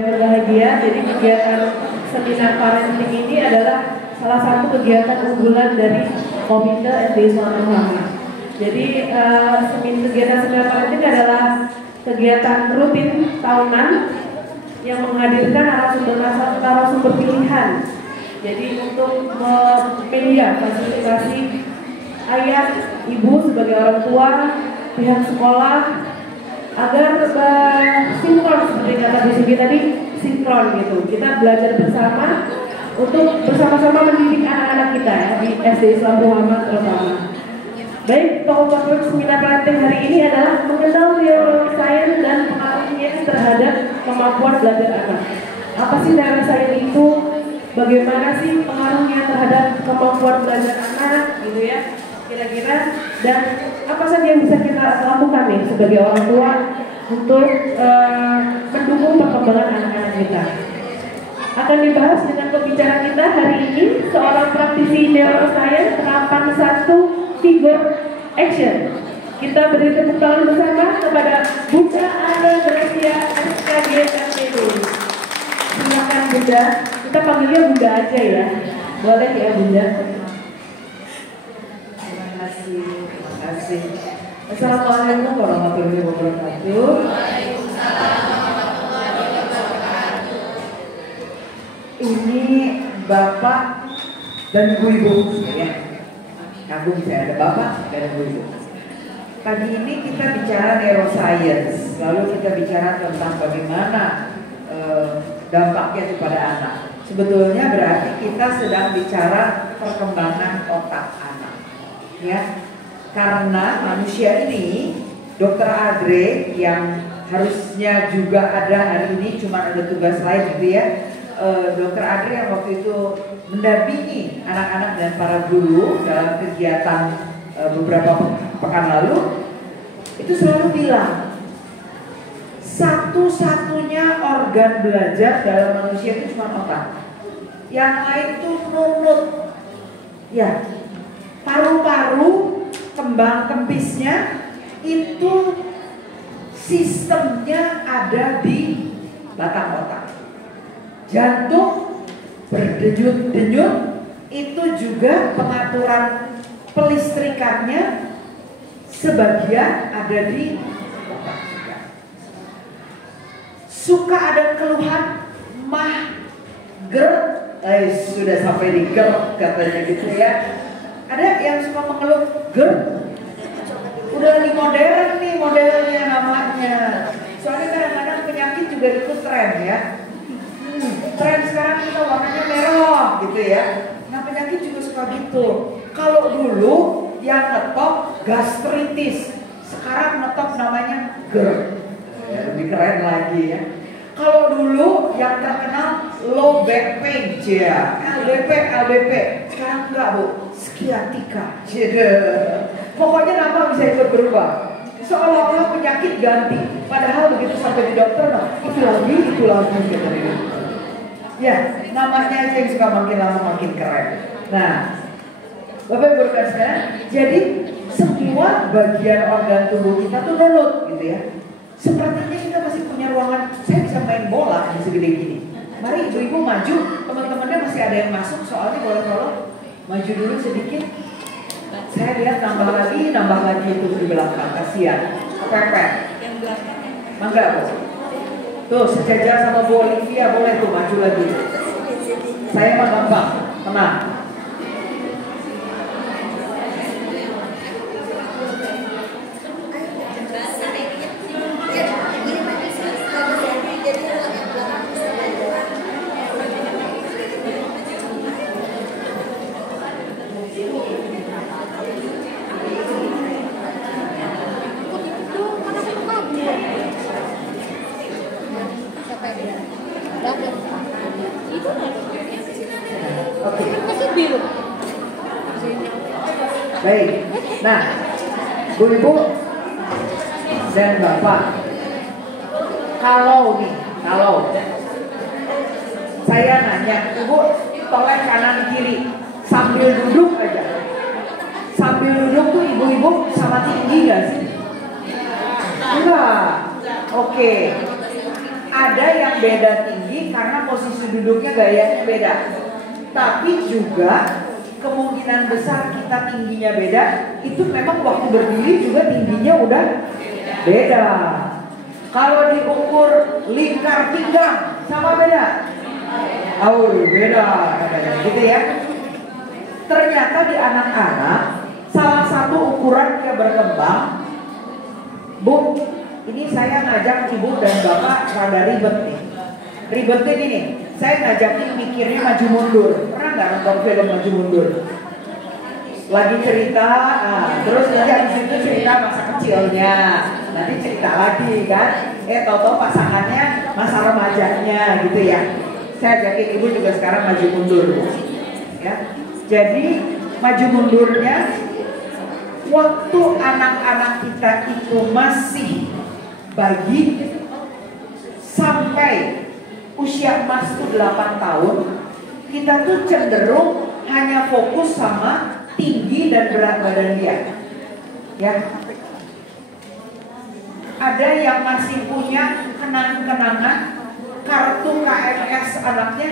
Berbahagia. Jadi kegiatan seminar parenting ini adalah salah satu kegiatan unggulan dari Komite SD Islam Muhammad. Jadi kegiatan seminar parenting adalah kegiatan rutin tahunan yang menghadirkan narasumber pilihan. Jadi untuk media fasilitasi ayah, ibu sebagai orang tua, pihak sekolah agar sinkron seperti kata Bu Sugi tadi, sinkron gitu. Kita belajar bersama untuk bersama-sama mendidik anak-anak kita ya, di SD Islam Muhammad terutama. Baik, topik seminar parenting hari ini adalah mengenal neuroscience dan pengaruhnya terhadap kemampuan belajar anak. Apa sih neuroscience itu? Bagaimana sih pengaruhnya terhadap kemampuan belajar anak gitu ya? Kira-kira, dan apa saja yang bisa kita lakukan nih sebagai orang tua untuk mendukung perkembangan anak-anak kita. Akan dibahas dengan pembicara kita hari ini, seorang praktisi neuroscience penerapan satu figure action. Kita beri tepuk tangan bersama kepada Bunda Ana Gracia SKG Kartini. Silakan Bunda, kita panggilnya Bunda aja ya, boleh ya Bunda. Terima kasih. Assalamualaikum warahmatullahi wabarakatuh. Ini Bapak dan Ibu-ibu ya. Kagum saya ada Bapak dan Ibu-ibu. Pagi ini kita bicara neuroscience, lalu kita bicara tentang bagaimana dampaknya kepada anak. Sebetulnya berarti kita sedang bicara perkembangan otak anak. Ya, karena manusia ini, Dr. Adre yang harusnya juga ada hari ini, cuma ada tugas lain gitu ya. Dr. Adre yang waktu itu mendampingi anak-anak dan para guru dalam kegiatan beberapa pekan lalu, itu selalu bilang satu-satunya organ belajar dalam manusia itu cuma otak. Yang lain itu nunut, ya. Paru-paru, kembang kempisnya itu sistemnya ada di batang otak. Jantung berdenyut-denyut, itu juga pengaturan pelistrikannya sebagian ada di otak juga. Suka ada keluhan ger, sudah sampai di ger katanya gitu ya. Ada yang suka mengeluh ger, udah lagi modern nih modelnya namanya. Soalnya kadang-kadang penyakit juga ikut tren ya. Tren sekarang kita warnanya merah gitu ya. Nah penyakit juga suka gitu. Kalau dulu yang ngetop gastritis, sekarang ngetop namanya ger. Ya, lebih keren lagi ya. Kalau dulu yang terkenal low back pain, ya, LBP, sekarang enggak Bu, sciatica. Pokoknya nama bisa ikut berubah. Seolah-olah penyakit ganti, padahal begitu sampai di dokter, nah, itu lagi gitu. Ya, namanya aja yang suka makin lama makin keren. Nah, Bapak Ibu rekan sekalian, jadi semua bagian organ tubuh kita tuh nunut gitu ya. Sepertinya kita masih punya ruangan, saya bisa main bola yang segede gini. Mari ibu-ibu maju, teman-temannya masih ada yang masuk, soalnya boleh tolong maju dulu sedikit. Saya lihat nambah lagi itu di belakang, kasihan. Kepepet. Mangga Bu. Tuh sejajar sama Bu Olivia, boleh tuh maju lagi. Saya mah gampang, tenang. Baik, nah Bu-ibu dan Bapak, kalau saya nanya, Ibu toleh kanan kiri sambil duduk aja. Sambil duduk tuh ibu-ibu sama tinggi gak sih? Enggak. Oke. ada yang beda tinggi karena posisi duduknya gayanya beda. Tapi juga kemungkinan besar kita tingginya beda, itu memang waktu berdiri juga tingginya udah beda. Kalau diukur lingkar pinggang sama beda. Oh, beda gitu ya. Ternyata di anak-anak salah satu ukuran dia berkembang. Bu, ini saya ngajak ibu dan bapak rada ribet nih. Ribetnya gini, saya ngajakin mikirnya maju mundur. Pernah nggak nonton film maju mundur? Lagi cerita, terus nanti habis itu cerita masa kecilnya, nanti cerita lagi kan? Tahu-tahu pasangannya masa remajanya gitu ya. Saya ajakin ibu juga sekarang maju mundur, ya. Jadi maju mundurnya waktu anak-anak kita itu masih bayi sampai usia emas itu 8 tahun, kita tuh cenderung hanya fokus sama tinggi dan berat badan dia. Ya. Ada yang masih punya kenang-kenangan kartu KMS anaknya.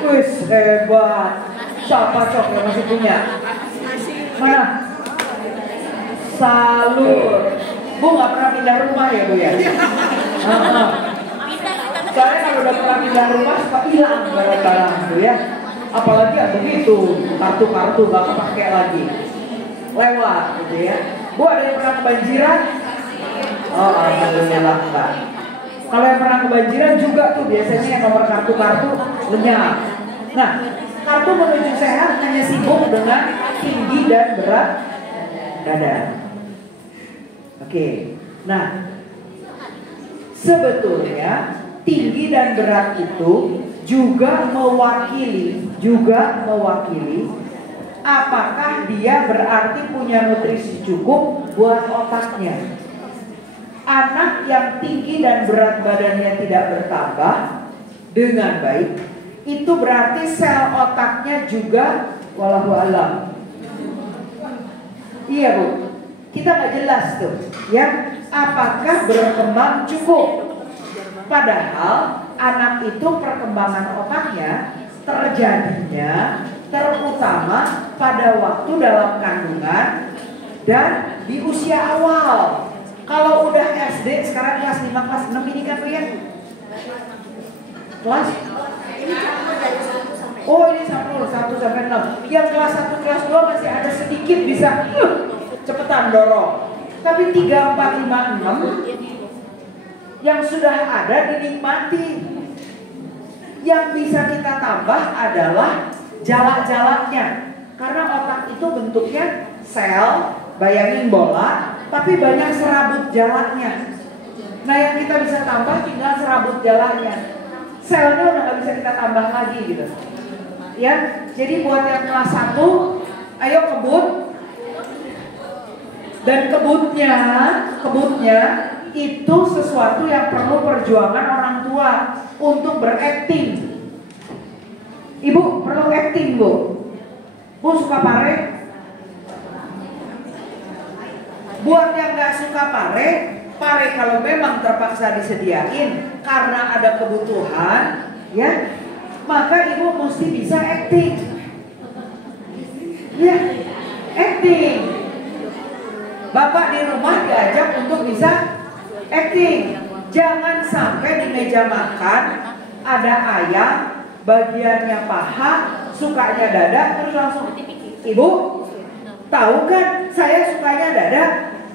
Wih, hebat. Siapa cok yang masih punya? Mana? Salut. Bu nggak pernah pindah rumah ya Bu ya? Soalnya kalau udah pernah pindah rumah suka hilang barang-barang gitu ya. Apalagi ada begitu, kartu-kartu gak kepake lagi, lewat gitu ya. Bu ada yang pernah kebanjiran? Oh alhamdulillah enggak. Kalau yang pernah kebanjiran juga tuh biasanya yang nomor kartu-kartu lenyap. Nah, kartu menuju sehat hanya sibuk dengan tinggi dan berat dada. Oke, nah sebetulnya tinggi dan berat itu juga mewakili apakah dia berarti punya nutrisi cukup buat otaknya. Anak yang tinggi dan berat badannya tidak bertambah dengan baik, itu berarti sel otaknya juga wallahu alam. Iya Bu, kita nggak jelas tuh ya, apakah berkembang cukup. Padahal anak itu perkembangan otaknya terjadinya terutama pada waktu dalam kandungan dan di usia awal. Kalau udah SD, sekarang kelas 5, kelas 6 ini kan Bu ya? Kelas? Oh ini 1 sampai 6. Yang kelas 1, kelas 2 masih ada sedikit bisa cepetan dorong. Tapi 3, 4, 5, 6 yang sudah ada dinikmati. Yang bisa kita tambah adalah jalak-jalaknya. Karena otak itu bentuknya sel, bayangin bola, tapi banyak serabut jalaknya. Nah yang kita bisa tambah tinggal serabut jalaknya. Selnya udah gak bisa kita tambah lagi gitu. Ya, jadi buat yang kelas 1, ayo kebut. Dan kebutnya itu sesuatu yang perlu perjuangan orang tua untuk berakting. Ibu perlu acting Bu. Bu suka pare? Buat yang gak suka pare kalau memang terpaksa disediain karena ada kebutuhan, ya, maka ibu mesti bisa acting. Ya, acting. Bapak di rumah diajak untuk bisa acting. Jangan sampai di meja makan ada ayam, bagiannya paha, sukanya dada, terus langsung, Ibu, tahu kan saya sukanya dada?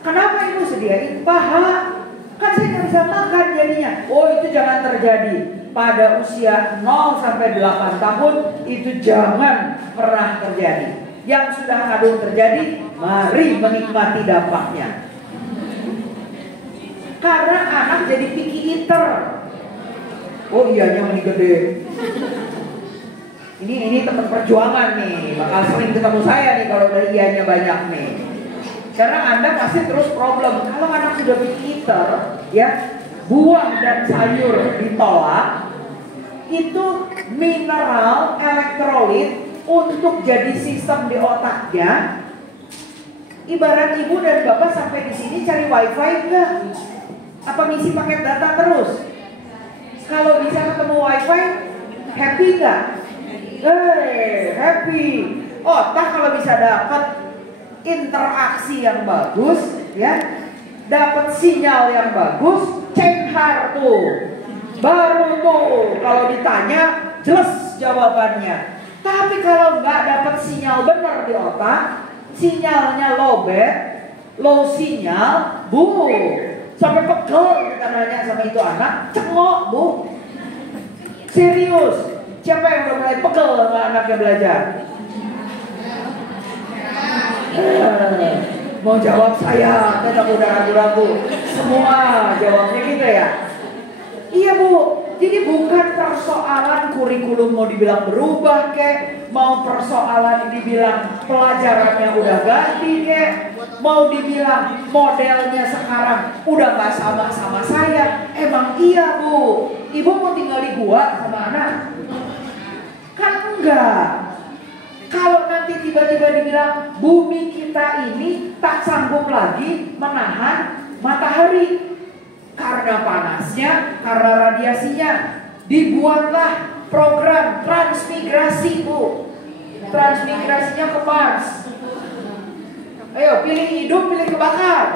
Kenapa ibu sediain paha? Kan saya nggak bisa makan jadinya. Oh itu jangan terjadi. Pada usia 0 sampai 8 tahun itu jangan pernah terjadi. Yang sudah kadung terjadi, mari menikmati dampaknya. Karena anak jadi picky eater. Oh iyanya meni gede. Ini teman perjuangan nih, bakal sering ketemu saya nih kalau udah iyanya banyak nih. Karena Anda pasti terus problem. Kalau anak sudah picky eater, ya, buah dan sayur ditolak, itu mineral, elektrolit untuk jadi sistem di otaknya. Ibarat ibu dan bapak sampai di sini cari wifi enggak? Apa ngisi paket data terus? Kalau bisa ketemu wifi, happy nggak? Happy. Otak kalau bisa dapat interaksi yang bagus, ya, dapat sinyal yang bagus, cenghar tuh. Baru tuh kalau ditanya jelas jawabannya. Tapi kalau nggak dapat sinyal benar di otak, sinyalnya lowbat, low sinyal, bu, sampai pegel kita nanya sama itu anak, cengok bu. Serius, siapa yang udah mulai pegel sama anaknya belajar? Mau jawab saya, tetap udah ragu-ragu. Semua jawabnya gitu ya. Iya bu, jadi bukan persoalan kurikulum mau dibilang berubah kek, mau persoalan dibilang pelajarannya udah ganti kek, mau dibilang modelnya sekarang udah gak sama saya. Emang iya bu, ibu mau tinggal di gua sama anak? Kan enggak. Kalau nanti tiba-tiba dibilang bumi kita ini tak sanggup lagi menahan matahari karena panasnya, karena radiasinya, dibuatlah program transmigrasi bu. Transmigrasinya ke Mars. Ayo pilih hidup, pilih kebakar.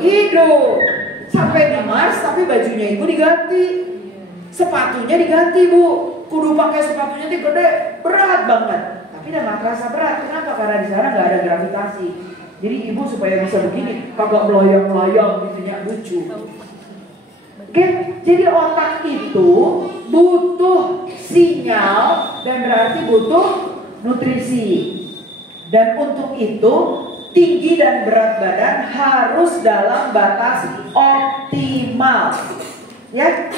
Hidup sampai di Mars, tapi bajunya ibu diganti, sepatunya diganti bu. Kudu pakai sepatunya itu gede, berat banget. Tapi udah gak kerasa berat. Kenapa? Karena di sana gak ada gravitasi. Jadi ibu supaya bisa begini, kagak melayang-layang gitu ya, lucu. Oke, jadi otak itu butuh sinyal dan berarti butuh nutrisi. Dan untuk itu tinggi dan berat badan harus dalam batas optimal. Ya,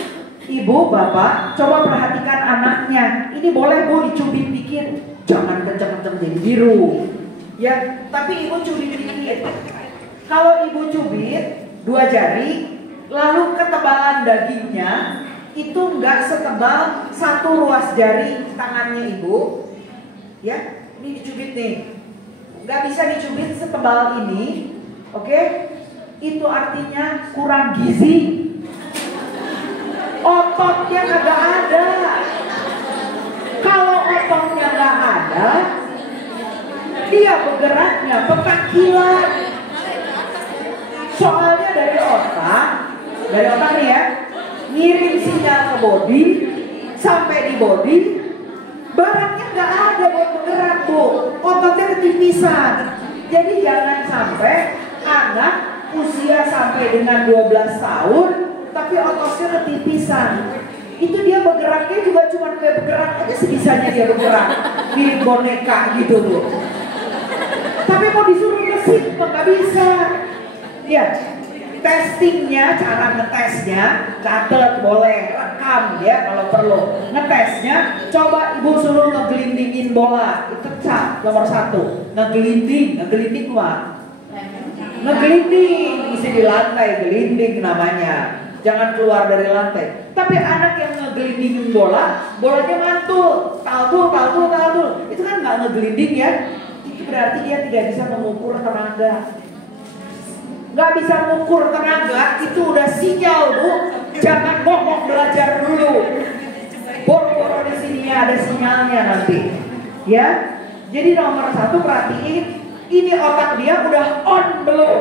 ibu, bapak, coba perhatikan anaknya. Ini boleh bu dicubit dikit, jangan kenceng-kenceng jadi biru. Ya, tapi ibu cubit dikit. Kalau ibu cubit 2 jari, lalu ketebalan dagingnya itu enggak setebal 1 ruas jari tangannya ibu. Ya, ini dicubit nih. Enggak bisa dicubit setebal ini. Oke? Itu artinya kurang gizi. Ototnya kagak ada. Kalau ototnya nggak ada, dia bergeraknya petakilan. Soalnya dari otak nih ya, ngirim sinyal ke body, sampai di body, barangnya nggak ada buat bergerak bu. Ototnya ketipisan. Jadi jangan sampai anak usia sampai dengan 12 tahun tapi ototnya ketipisan. Itu dia bergeraknya juga cuma kayak bergerak aja sebisanya dia bergerak, mirip boneka gitu loh. Tapi mau disuruh ngesit nggak bisa. Ya, testingnya, cara ngetesnya, catat boleh, rekam ya kalau perlu. Ngetesnya, coba ibu suruh ngegelindingin bola, itu nomor 1. Ngegelinding mah. Ngegelinding, isi di lantai, gelinding namanya. Jangan keluar dari lantai. Tapi anak yang ngegelindingin bolanya mantul, taltul. Itu kan nggak ngegelinding ya. Itu berarti dia tidak bisa mengukur tenaga. Nggak bisa mengukur tenaga, itu udah sinyal bu. Jangan ngomong belajar dulu. Boro-boro di sini ada sinyalnya nanti. Ya. Jadi nomor 1 perhatiin, ini otak dia udah on belum?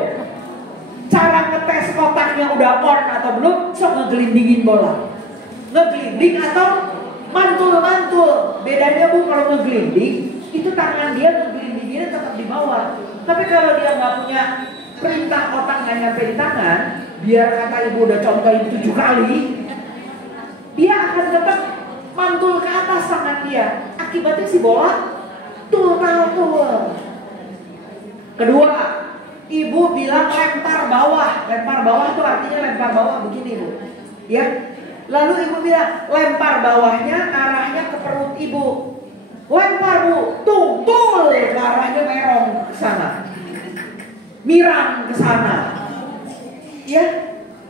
Cara ngetes otaknya udah on atau belum, sok ngegelindingin bola. Ngegelinding atau mantul. Bedanya bu, kalau ngegelinding, itu tangan dia ngegelindinginnya tetap di bawah. Tapi kalau dia nggak punya perintah otak nggak nyampe di tangan, biar kata ibu udah contohin 7 kali, dia akan tetap mantul ke atas tangan dia. Akibatnya si bola tul. Kedua, ibu bilang lempar bawah. Lempar bawah itu artinya lempar bawah begini bu. Ya. Lalu ibu bilang lempar bawahnya arahnya ke perut ibu. Lempar bu, tul, arahnya merong ke sana. Miram ke sana. Ya.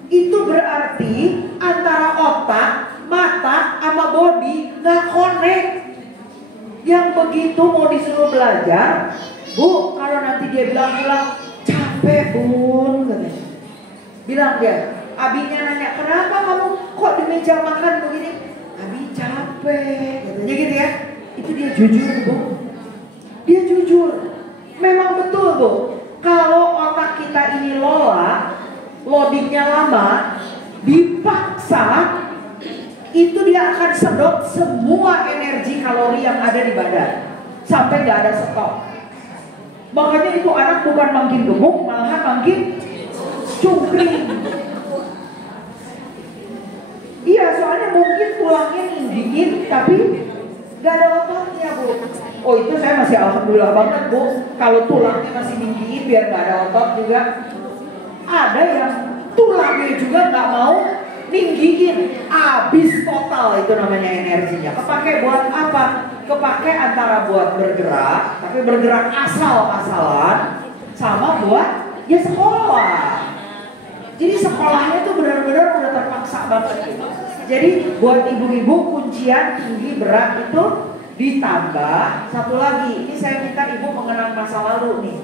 Itu berarti antara otak, mata sama body nggak connect. Yang begitu mau disuruh belajar, bu, kalau nanti dia bilang capek bun, katanya. Bilang dia, abinya nanya, kenapa kamu kok di meja makan begini? Abi capek, katanya gitu ya. Itu dia jujur, Bu. Dia jujur. Memang betul, Bu. Kalau otak kita ini loadingnya lama, dipaksa, itu dia akan sedot semua energi kalori yang ada di badan sampai nggak ada stok. Makanya itu anak bukan makin gemuk, malahan makin cungkring. Iya, soalnya mungkin tulangnya dingin tapi nggak ada ototnya, Bu. Oh, itu saya masih alhamdulillah banget, Bu. Kalau tulangnya masih dingin biar nggak ada otot juga. Ada yang tulangnya juga nggak mau ninggiin, habis total itu namanya energinya. Kepake buat apa? Kepake antara buat bergerak, tapi bergerak asal-asalan, sama buat ya sekolah. Jadi sekolahnya tuh benar-benar udah terpaksa banget gitu. Jadi buat ibu-ibu kuncian tinggi berat itu ditambah satu lagi. Ini saya minta ibu mengenang masa lalu nih.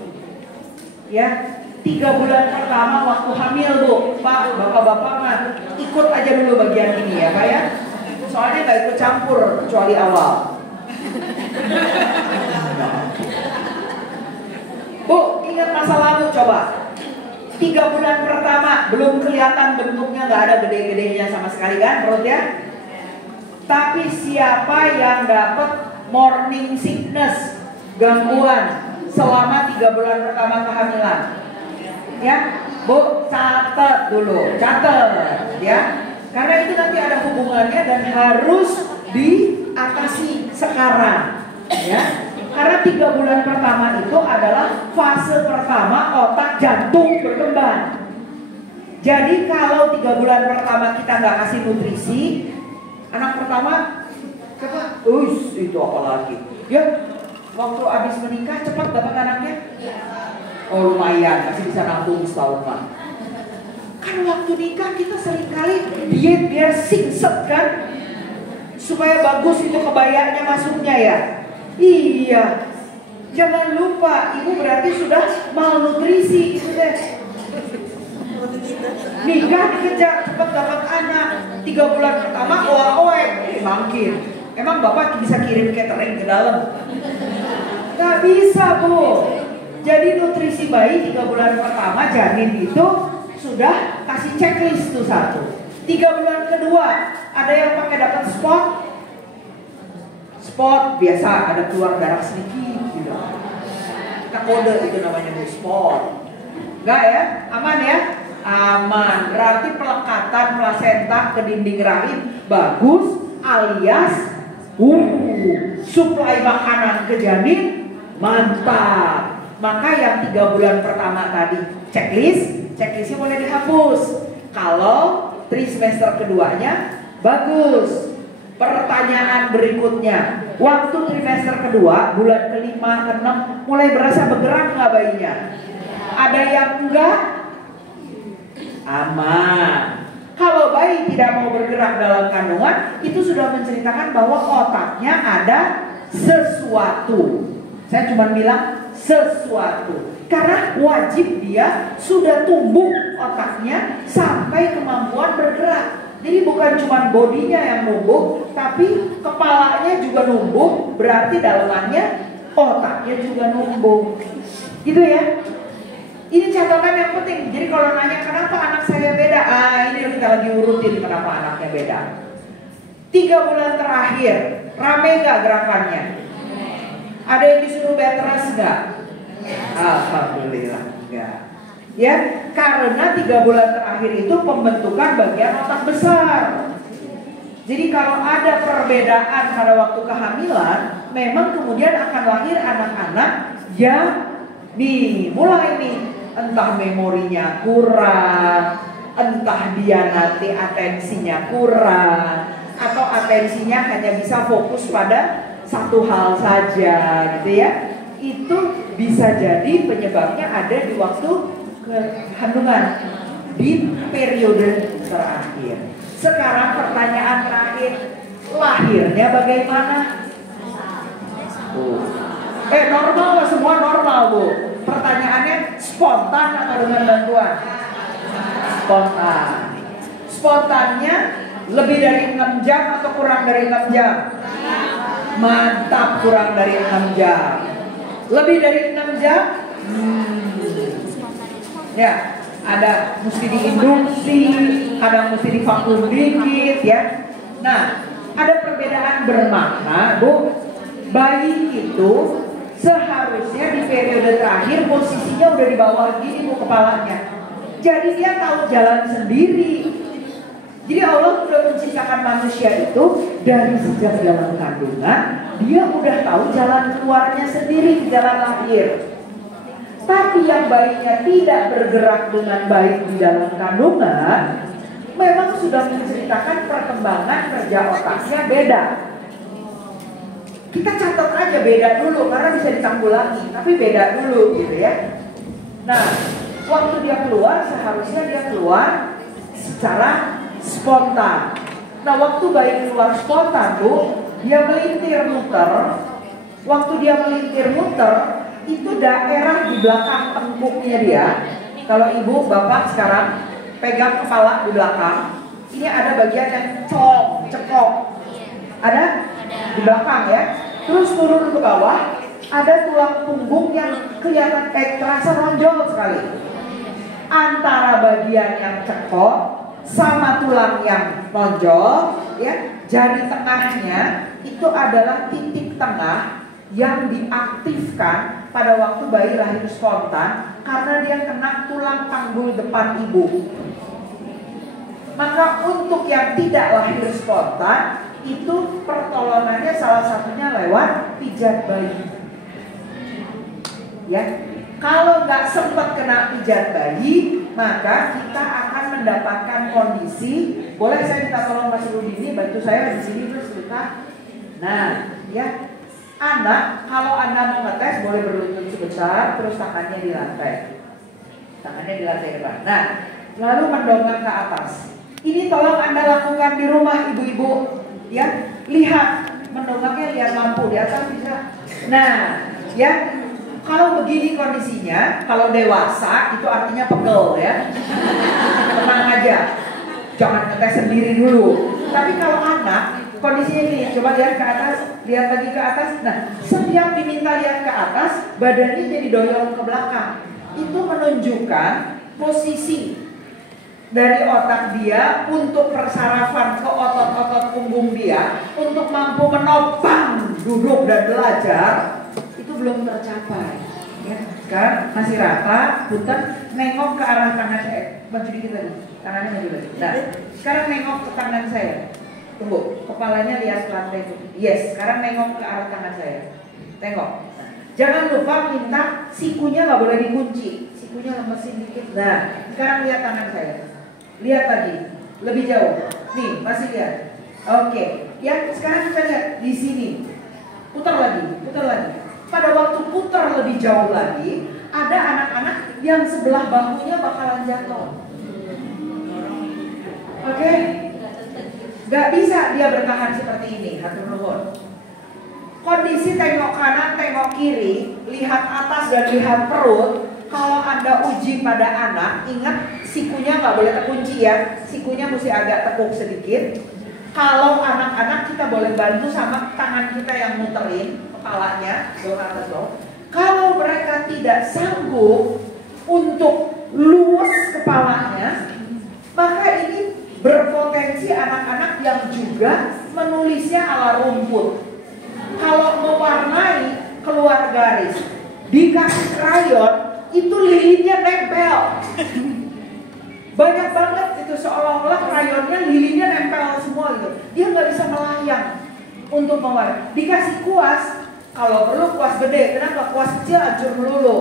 Ya, 3 bulan pertama waktu hamil, Bu. Pak, bapak-bapak mah ikut aja dulu bagian ini ya, Pak ya. Soalnya nggak ikut campur kecuali awal. Bu, ingat masa lalu coba. 3 bulan pertama belum kelihatan bentuknya, nggak ada gede-gedenya sama sekali kan perutnya. Tapi siapa yang dapat morning sickness, gangguan selama 3 bulan pertama kehamilan? Ya, Bu, catat dulu, catat ya. Karena itu nanti ada hubungannya dan harus diatasi sekarang ya. Karena 3 bulan pertama itu adalah fase pertama otak jantung berkembang. Jadi kalau 3 bulan pertama kita nggak kasih nutrisi, anak pertama cepat, itu apa lagi? Ya, waktu habis menikah cepat dapat anaknya. Oh lumayan, masih bisa nabung setahun Pak. Kan waktu nikah kita seringkali diet biar singset kan, supaya bagus itu kebayanya masuknya ya. Iya, jangan lupa ibu berarti sudah malnutrisi itu deh. Nikah dikejar cepat dapat anak, 3 bulan pertama oe makin. Emang bapak bisa kirim catering ke dalam? Gak bisa, Bu. Jadi nutrisi bayi 3 bulan pertama janin itu sudah kasih checklist tuh 1. 3 bulan kedua ada yang pakai dapat spot biasa ada keluar darah sedikit gitu. Kita kode itu namanya spot. Enggak ya? Aman ya? Aman. Berarti pelekatan plasenta ke dinding rahim bagus alias suplai makanan ke janin mantap. Maka yang 3 bulan pertama tadi checklistnya boleh dihapus. Kalau trimester keduanya bagus. Pertanyaan berikutnya, waktu trimester kedua, bulan ke-5, ke-6 mulai berasa bergerak nggak bayinya? Ada yang enggak? Aman. Kalau bayi tidak mau bergerak dalam kandungan, itu sudah menceritakan bahwa otaknya ada sesuatu. Saya cuma bilang sesuatu. Karena wajib dia sudah tumbuh otaknya sampai kemampuan bergerak. Jadi bukan cuma bodinya yang numbuh, tapi kepalanya juga numbuh, berarti dalamannya otaknya juga numbuh. Gitu ya. Ini catatan yang penting. Jadi kalau nanya kenapa anak saya beda, ini kita lagi urutin kenapa anaknya beda. 3 bulan terakhir, rame gak gerakannya? Ada yang disuruh bed rest gak? Alhamdulillah enggak. Ya, karena 3 bulan terakhir itu pembentukan bagian otak besar. Jadi kalau ada perbedaan pada waktu kehamilan, memang kemudian akan lahir anak-anak yang mulai nih, entah memorinya kurang, entah dia nanti atensinya kurang, atau atensinya hanya bisa fokus pada satu hal saja gitu ya. Itu bisa jadi penyebabnya ada di waktu kandungan di periode terakhir. Sekarang pertanyaan terakhir, lahirnya bagaimana? Normal, semua normal Bu. Pertanyaannya spontan atau dengan bantuan? Spontan. Spontannya lebih dari 6 jam atau kurang dari 6 jam? Mantap, kurang dari 6 jam. Lebih dari 6 jam? Ya, ada mesti diinduksi, ada mesti divakum dikit ya. Nah, ada perbedaan bermakna, Bu. Bayi itu seharusnya di periode terakhir posisinya udah di bawah gini, Bu, kepalanya. Jadi dia tahu jalan sendiri. Jadi Allah sudah menciptakan manusia itu dari sejak dalam kandungan, dia udah tahu jalan keluarnya sendiri di jalan lahir. Tapi yang bayinya tidak bergerak dengan baik di dalam kandungan, memang sudah menceritakan perkembangan kerja otaknya beda. Kita catat aja beda dulu karena bisa ditanggulangi, tapi beda dulu gitu ya. Nah, waktu dia keluar seharusnya dia keluar secara spontan. Nah, waktu bayi keluar spontan, Bu, dia melintir muter. Waktu dia melintir muter, itu daerah di belakang tengkuknya dia. Kalau ibu, bapak sekarang pegang kepala di belakang, ini ada bagian yang cekok. Ada? Di belakang ya. Terus turun ke bawah, ada tulang punggung yang kelihatan terasa nonjol sekali. Antara bagian yang cekok sama tulang yang nonjol, ya, jari tengahnya itu adalah titik tengah yang diaktifkan pada waktu bayi lahir spontan karena dia kena tulang panggul depan ibu. Maka untuk yang tidak lahir spontan itu pertolongannya salah satunya lewat pijat bayi. Ya, kalau nggak sempat kena pijat bayi, maka kita akan mendapatkan kondisi. Boleh saya minta tolong Mas Rudini bantu saya di sini terus sebentar. Nah, ya. Anak, kalau Anda mau ngetes boleh berlutut sebentar, terus tangannya di lantai. Tangannya di lantai depan. Nah, lalu mendongak ke atas. Ini tolong Anda lakukan di rumah ibu-ibu. Ya, lihat, mendongaknya lihat lampu di atas bisa. Nah, ya, kalau begini kondisinya, kalau dewasa itu artinya pegel ya. Tenang aja, jangan ngetes sendiri dulu. Tapi kalau anak, kondisinya ini, coba lihat ke atas, lihat lagi ke atas. Nah, setiap diminta lihat ke atas, badannya jadi doyong ke belakang. Itu menunjukkan posisi dari otak dia untuk persarafan ke otot-otot punggung dia untuk mampu menopang duduk dan belajar itu belum tercapai. Ya, sekarang masih rata, punten, nengok ke arah tangan saya. Maju dikit lagi, tangannya maju lagi. Nah, sekarang nengok ke tangan saya. Tunggu, kepalanya lihat lantai itu. Yes, sekarang nengok ke arah tangan saya. Tengok. Nah, jangan lupa minta sikunya nggak boleh dikunci. Sikunya lemesin dikit. Nah, sekarang lihat tangan saya. Lihat lagi, lebih jauh. Nih, masih lihat. Oke, ya sekarang kita lihat di sini. Putar lagi, putar lagi. Pada waktu putar lebih jauh lagi, ada anak-anak yang sebelah bahunya bakalan jatuh. Oke? Gak bisa dia bertahan seperti ini, hatur nuhun. Kondisi tengok kanan, tengok kiri, lihat atas dan lihat perut. Kalau Anda uji pada anak, ingat sikunya nggak boleh terkunci ya. Sikunya mesti agak tekuk sedikit. Kalau anak-anak kita boleh bantu sama tangan kita yang muterin kepalanya, dorong atas dong. Kalau mereka tidak sanggup untuk luas kepalanya, maka ini berpotensi anak-anak yang juga menulisnya ala rumput. Kalau mewarnai keluar garis, dikasih krayon, itu lilinnya nempel. Banyak banget itu seolah-olah krayonnya lilinnya nempel semua gitu. Dia nggak bisa melayang untuk mewarnai. Dikasih kuas, kalau perlu kuas gede, kenapa kuas kecil hancur melulu?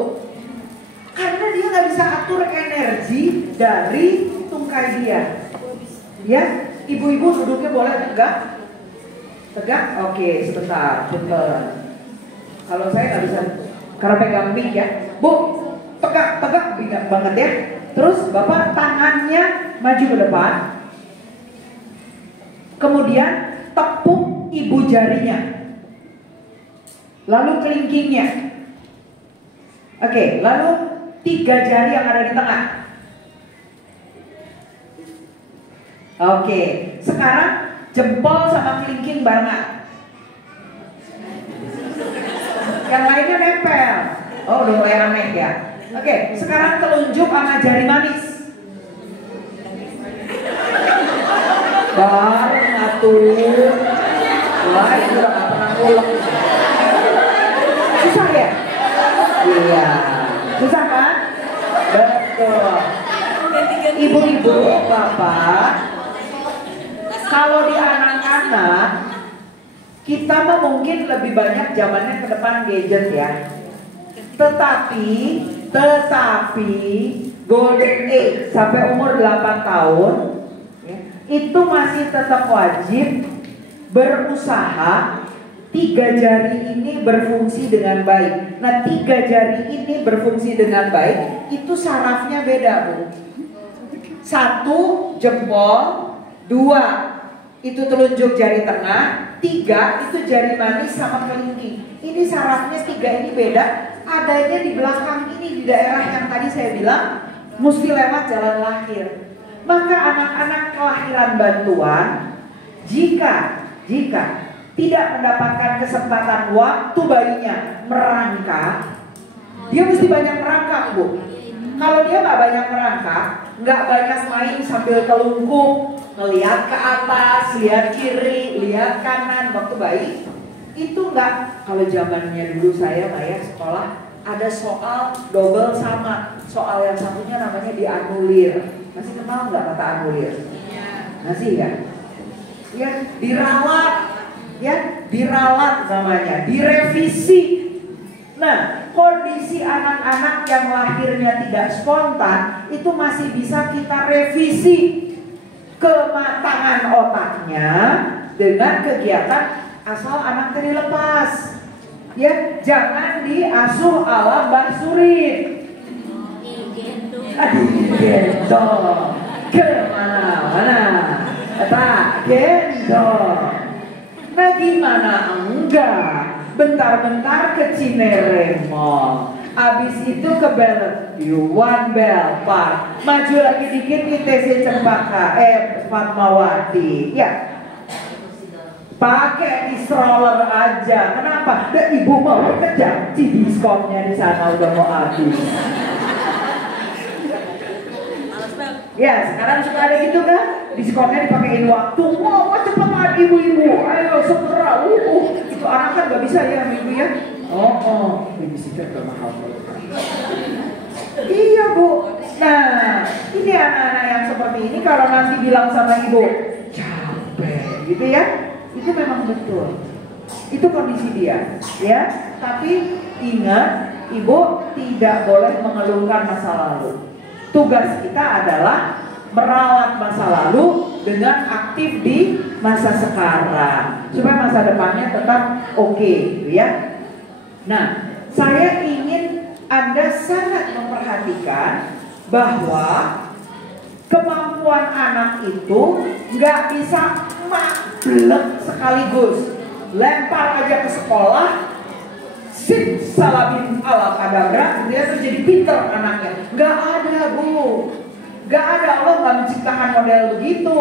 Karena dia nggak bisa atur energi dari tungkai dia. Ya, ibu-ibu duduknya boleh tegak? Tegak? Oke, sebentar, bentar. Kalau saya nggak bisa, karena pegang mic ya. Bu, tegak banget ya. Terus Bapak tangannya maju ke depan. Kemudian tepuk ibu jarinya. Lalu kelingkingnya. Oke, lalu 3 jari yang ada di tengah. Oke, sekarang jempol sama kelingking barengan. Yang lainnya nempel. Oh, udah mulai aneh ya. Oke, sekarang telunjuk sama jari manis. Bareng atuh. Wah, itu udah gak pernah pulang. Susah ya? Iya. Susah kan? Betul. Ibu-ibu, bapak, kalau di anak-anak, kita mah mungkin lebih banyak zamannya ke depan gadget ya. Tetapi golden age sampai umur 8 tahun itu masih tetap wajib berusaha 3 jari ini berfungsi dengan baik. Nah, 3 jari ini berfungsi dengan baik itu sarafnya beda, Bu. 1 jempol, 2 itu telunjuk jari tengah, 3 itu jari manis sama kelingking. Ini sarafnya 3 ini beda, adanya di belakang ini, di daerah yang tadi saya bilang mesti lewat jalan lahir. Maka anak-anak kelahiran bantuan jika tidak mendapatkan kesempatan waktu bayinya merangkak, dia mesti banyak merangkak, Bu. Kalau dia nggak banyak merangkak, nggak banyak main sambil telungkup, ngelihat ke atas, lihat kiri, lihat kanan waktu bayi, itu nggak. Kalau zamannya dulu saya sekolah ada soal double sama, soal yang satunya namanya dianulir. Masih kenal nggak kata anulir? Masih ya? Ya, diralat namanya, direvisi. Nah, kondisi anak-anak yang lahirnya tidak spontan itu masih bisa kita revisi kematangan otaknya dengan kegiatan asal anak dilepas. Ya, jangan diasuh ala Mbak Surit. Gendong kemana-mana, tak gendong. Nah, gimana enggak? Bentar-bentar ke Cinere Mall, abis itu ke Bellevue, One Bell Park, maju lagi dikit ITC Cempaka, Fatmawati, ya. Pakai di stroller aja. Kenapa? Ibu mau kejar, diskonnya di sana udah mau habis. Ya, sekarang suka ada gitu kan? Diskonnya dipakein waktu. Mau cepetan ibu-ibu, ayo segera. Itu anak kan gak bisa ya ibu ya. Oh, babysitter gak mahal. Iya, Bu. Nah, ini anak-anak yang seperti ini kalau nanti bilang sama ibu capek gitu ya, itu memang betul. Itu kondisi dia, ya. Tapi ingat, ibu tidak boleh mengeluhkan masa lalu. Tugas kita adalah merawat masa lalu dengan aktif di masa sekarang supaya masa depannya tetap oke, ya. Nah, saya ingin Anda sangat memperhatikan bahwa kemampuan anak itu nggak bisa mablek sekaligus. Lempar aja ke sekolah, sip salabim ala kadabra, dia terus jadi pinter anaknya. Gak ada, Bu. Gak ada, Allah gak menciptakan model begitu.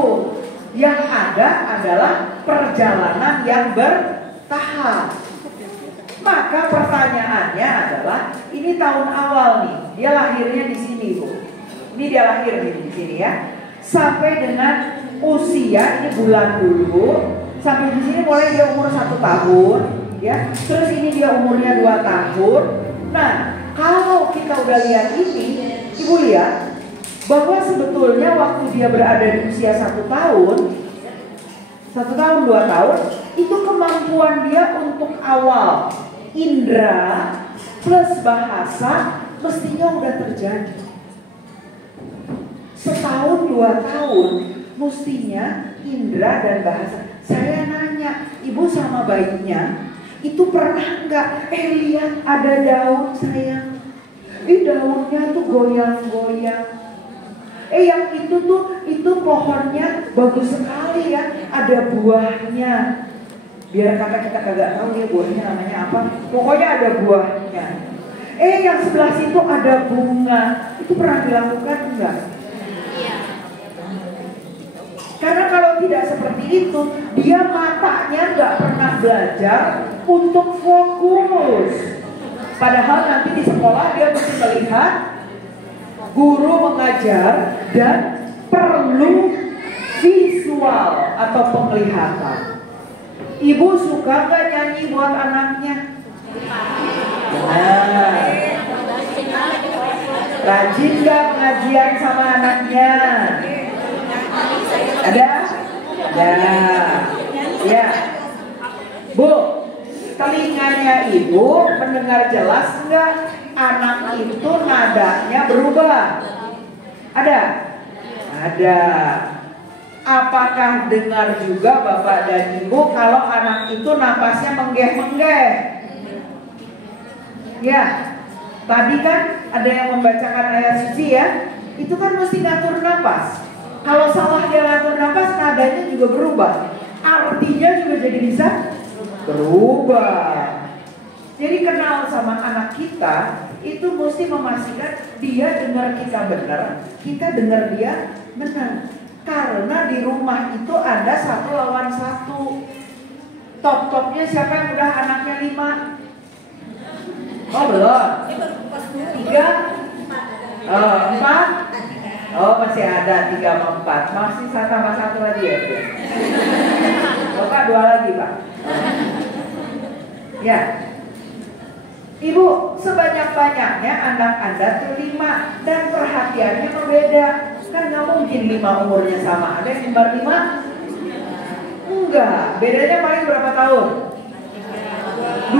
Yang ada adalah perjalanan yang bertahap. Maka pertanyaannya adalah, ini tahun awal nih, dia lahirnya di sini, Bu. Ini dia lahir di sini ya. Sampai dengan usia, ini bulan dulu, sampai di sini mulai dia umur 1 tahun. Ya, terus ini dia umurnya 2 tahun. Nah, kalau kita udah lihat ini, ibu lihat bahwa sebetulnya waktu dia berada di usia 1 tahun, 1 tahun 2 tahun, itu kemampuan dia untuk awal indera plus bahasa mestinya udah terjadi. Setahun 2 tahun mestinya indera dan bahasa. Saya nanya, ibu sama bayinya itu pernah nggak? Lihat ada daun sayang. Daunnya tuh goyang-goyang. Yang itu pohonnya bagus sekali ya. Ada buahnya. Biar kakak kita kagak tahu ya buahnya namanya apa. Pokoknya ada buahnya. Yang sebelah situ ada bunga. Itu pernah dilakukan enggak? Karena kalau tidak seperti itu, dia matanya nggak pernah belajar untuk fokus. Padahal nanti di sekolah dia mesti melihat guru mengajar dan perlu visual atau penglihatan. Ibu suka nggak nyanyi buat anaknya? Nah, rajin nggak pengajian sama anaknya? Ada? Ya. Bu, telinganya ibu mendengar jelas nggak anak itu nadanya berubah? Ada? Ada. Apakah dengar juga Bapak dan Ibu kalau anak itu napasnya menggeh-menggeh? Ya, tadi kan ada yang membacakan ayat suci ya. Itu kan mesti ngatur napas. Kalau salah dia ngatur napas, nadanya juga berubah. Artinya juga jadi bisa berubah. Jadi kenal sama anak kita, itu mesti memastikan dia dengar kita benar, kita dengar dia benar. Karena di rumah itu ada 1 lawan 1. Top-topnya siapa yang udah anaknya 5? Oh belum? 3? Oh 4? Oh masih ada 3 sama 4. Masih sama 1 lagi ya? Bapak 2 lagi Pak. Ya. Ibu, sebanyak-banyaknya anak Anda terima dan perhatiannya berbeda. Kan nggak mungkin 5 umurnya sama. Ada yang kembar 5? Enggak. Bedanya paling berapa tahun?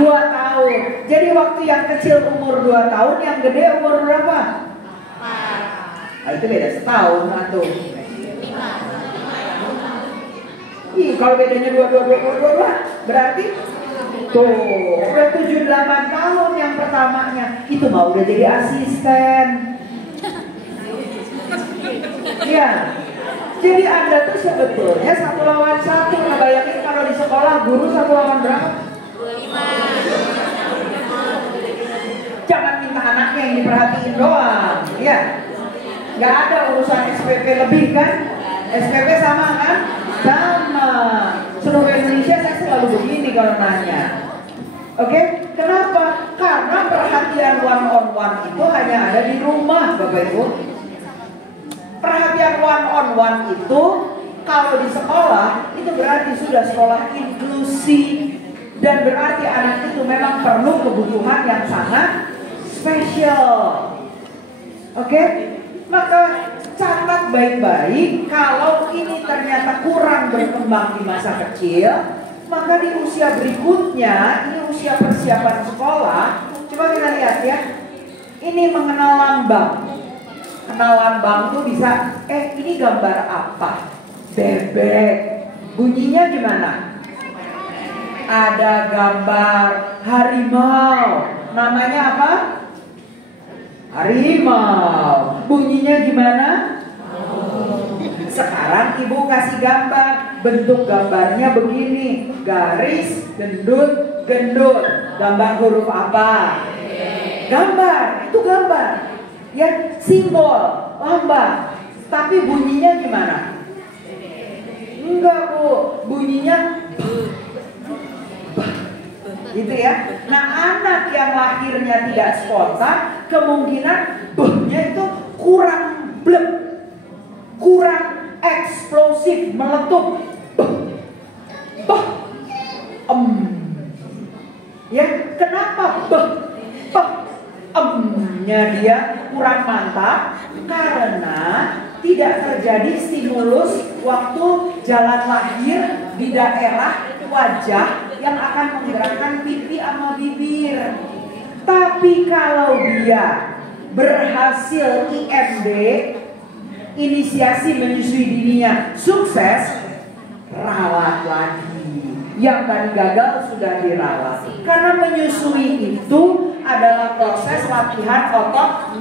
2 tahun. Jadi waktu yang kecil umur 2 tahun, yang gede umur berapa? Nah, itu beda setahun tuh. Ih, kalau bedanya 2 berarti tuh udah 7-8 tahun yang pertamanya. Itu mah udah jadi asisten. Ya, jadi Anda tuh sebetulnya 1 lawan 1. Nah, bayangin kalau di sekolah guru 1 lawan berapa? 25. Jangan minta anaknya yang diperhatiin doang. Ya, nggak ada urusan SPP lebih kan? SPP sama kan? Sama. Seluruh Indonesia saya selalu begini kalau nanya. Oke, kenapa? Karena perhatian one on one itu hanya ada di rumah, Bapak Ibu. Perhatian one on one itu kalau di sekolah itu berarti sudah sekolah inklusi dan berarti anak itu memang perlu kebutuhan yang sangat spesial. Oke? Maka catat baik-baik kalau ini ternyata kurang berkembang di masa kecil, maka di usia berikutnya, ini usia persiapan sekolah, coba kita lihat ya. Ini mengenal lambang. Kenal lambang tuh bisa, ini gambar apa? Bebek. Bunyinya gimana? Ada gambar harimau. Namanya apa? Harimau. Bunyinya gimana? Sekarang ibu kasih gambar. Bentuk gambarnya begini. Garis, gendut, gendut. Gambar huruf apa? Gambar, itu gambar. Ya, simbol, lambang. Tapi bunyinya gimana? Enggak Bu, bunyinya gitu ya. Nah, anak yang lahirnya tidak spontan, kemungkinan B-nya itu kurang blek, kurang eksplosif, meletup. Ya, kenapa nya dia kurang mantap? Karena tidak terjadi stimulus waktu jalan lahir di daerah wajah yang akan menggerakkan pipi sama bibir. Tapi kalau dia berhasil IMD, inisiasi menyusui dininya, sukses, rawat lagi. Yang tadi gagal sudah dirawat. Karena menyusui itu adalah proses latihan otot.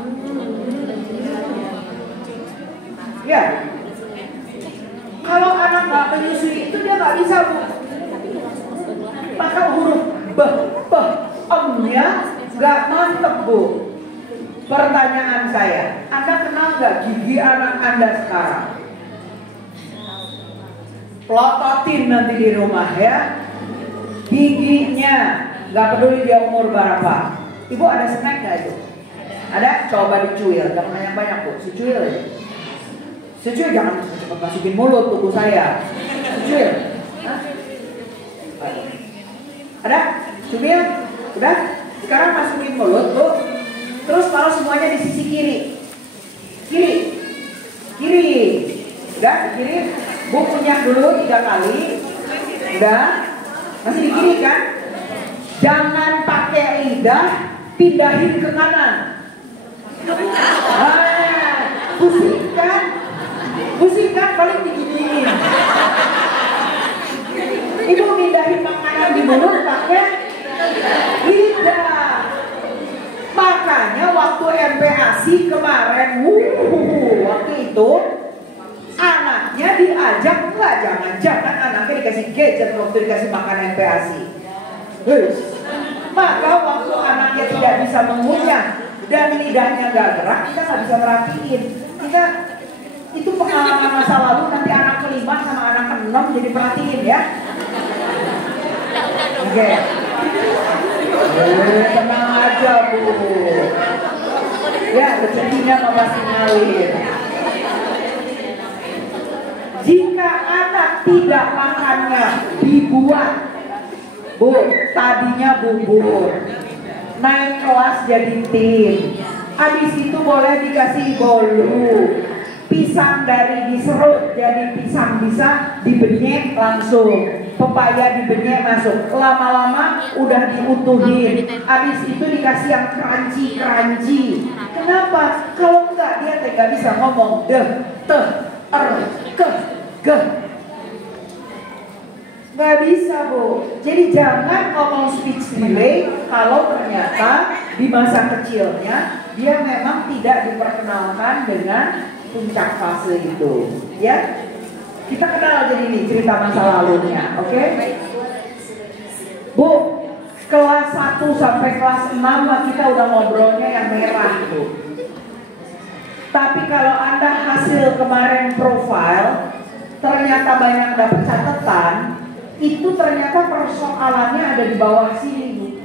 Ya. Kalau anak nggak menyusui itu dia nggak bisa Bu. Maka huruf nya nggak mantep Bu. Pertanyaan saya, Anda kenal nggak gigi anak Anda sekarang? Plototin nanti di rumah ya. Giginya, nggak peduli dia umur berapa. Ibu ada snack nggak itu? Ada? Coba dicuil, jangan yang banyak bu, secuil aja. Secuil jangan cepat masukin mulut tubuh saya. Secuil. Hah? Ada? Cumil? Udah? Sekarang masukin mulut bu. Terus taruh semuanya di sisi kiri. Kiri. Kiri. Udah? Kiri. Bu kunyah dulu 3 kali. Udah? Masih di kiri kan? Jangan pakai lidah, pindahin ke kanan. Pusingkan. Pusingkan paling diginiin. Ibu pindahin makanan di mulut pakai lidah. Makanya waktu MPASI kemarin, waktu itu anaknya diajak enggak, jangan anaknya dikasih gadget waktu dikasih makan MPASI. Maka waktu anaknya tidak bisa mengunyah dan lidahnya gak gerak, kita nggak bisa merhatiin. Kita itu pengalaman masa lalu, nanti anak ke-5 sama anak ke-6 jadi perhatiin ya. Oke. Tenang aja bu. Ya, rezekinya mama ngalir. Jika anak tidak makannya dibuat, bu, tadinya bubur, naik kelas jadi tim, habis itu boleh dikasih bolu, pisang dari diserut jadi pisang bisa dibenyek langsung, pepaya dibenyek masuk, lama-lama udah diutuhin, habis itu dikasih yang crunchy. Kenapa? Kalau enggak dia tidak bisa ngomong deh, teh, ke, ge. Nggak bisa bu. Jadi jangan ngomong speech delay kalau ternyata di masa kecilnya dia memang tidak diperkenalkan dengan puncak fase itu. Ya, kita kenal jadi ini cerita masa lalunya, oke? Bu, kelas 1 sampai kelas 6 kita udah ngobrolnya yang merah bu. Tapi kalau Anda hasil kemarin profile ternyata banyak dapat catatan, itu ternyata persoalannya ada di bawah sini.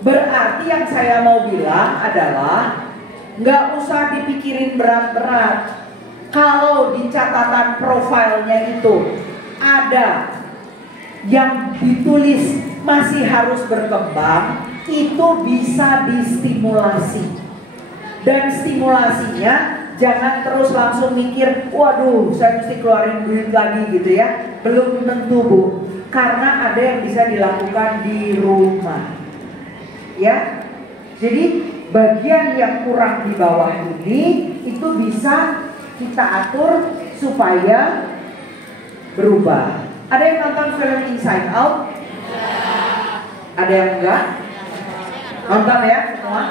Berarti yang saya mau bilang adalah nggak usah dipikirin berat-berat. Kalau di catatan profilnya itu ada yang ditulis masih harus berkembang, itu bisa distimulasi. Dan stimulasinya jangan terus langsung mikir, waduh saya mesti keluarin duit lagi gitu ya. Belum tentu bu, karena ada yang bisa dilakukan di rumah. Ya, jadi bagian yang kurang di bawah ini itu bisa kita atur supaya berubah. Ada yang nonton film Inside Out? Ada yang enggak? Nonton ya semua?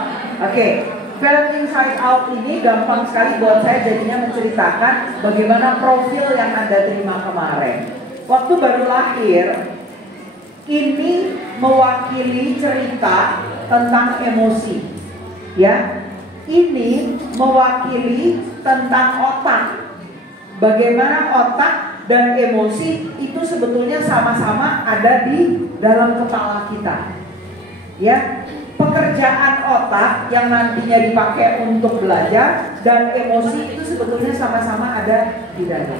Oke. Film Inside Out ini gampang sekali buat saya jadinya menceritakan bagaimana profil yang Anda terima kemarin. Waktu baru lahir, ini mewakili cerita tentang emosi. Ya, ini mewakili tentang otak. Bagaimana otak dan emosi itu sebetulnya sama-sama ada di dalam kepala kita. Ya. Pekerjaan otak yang nantinya dipakai untuk belajar dan emosi itu sebetulnya sama-sama ada di dalam.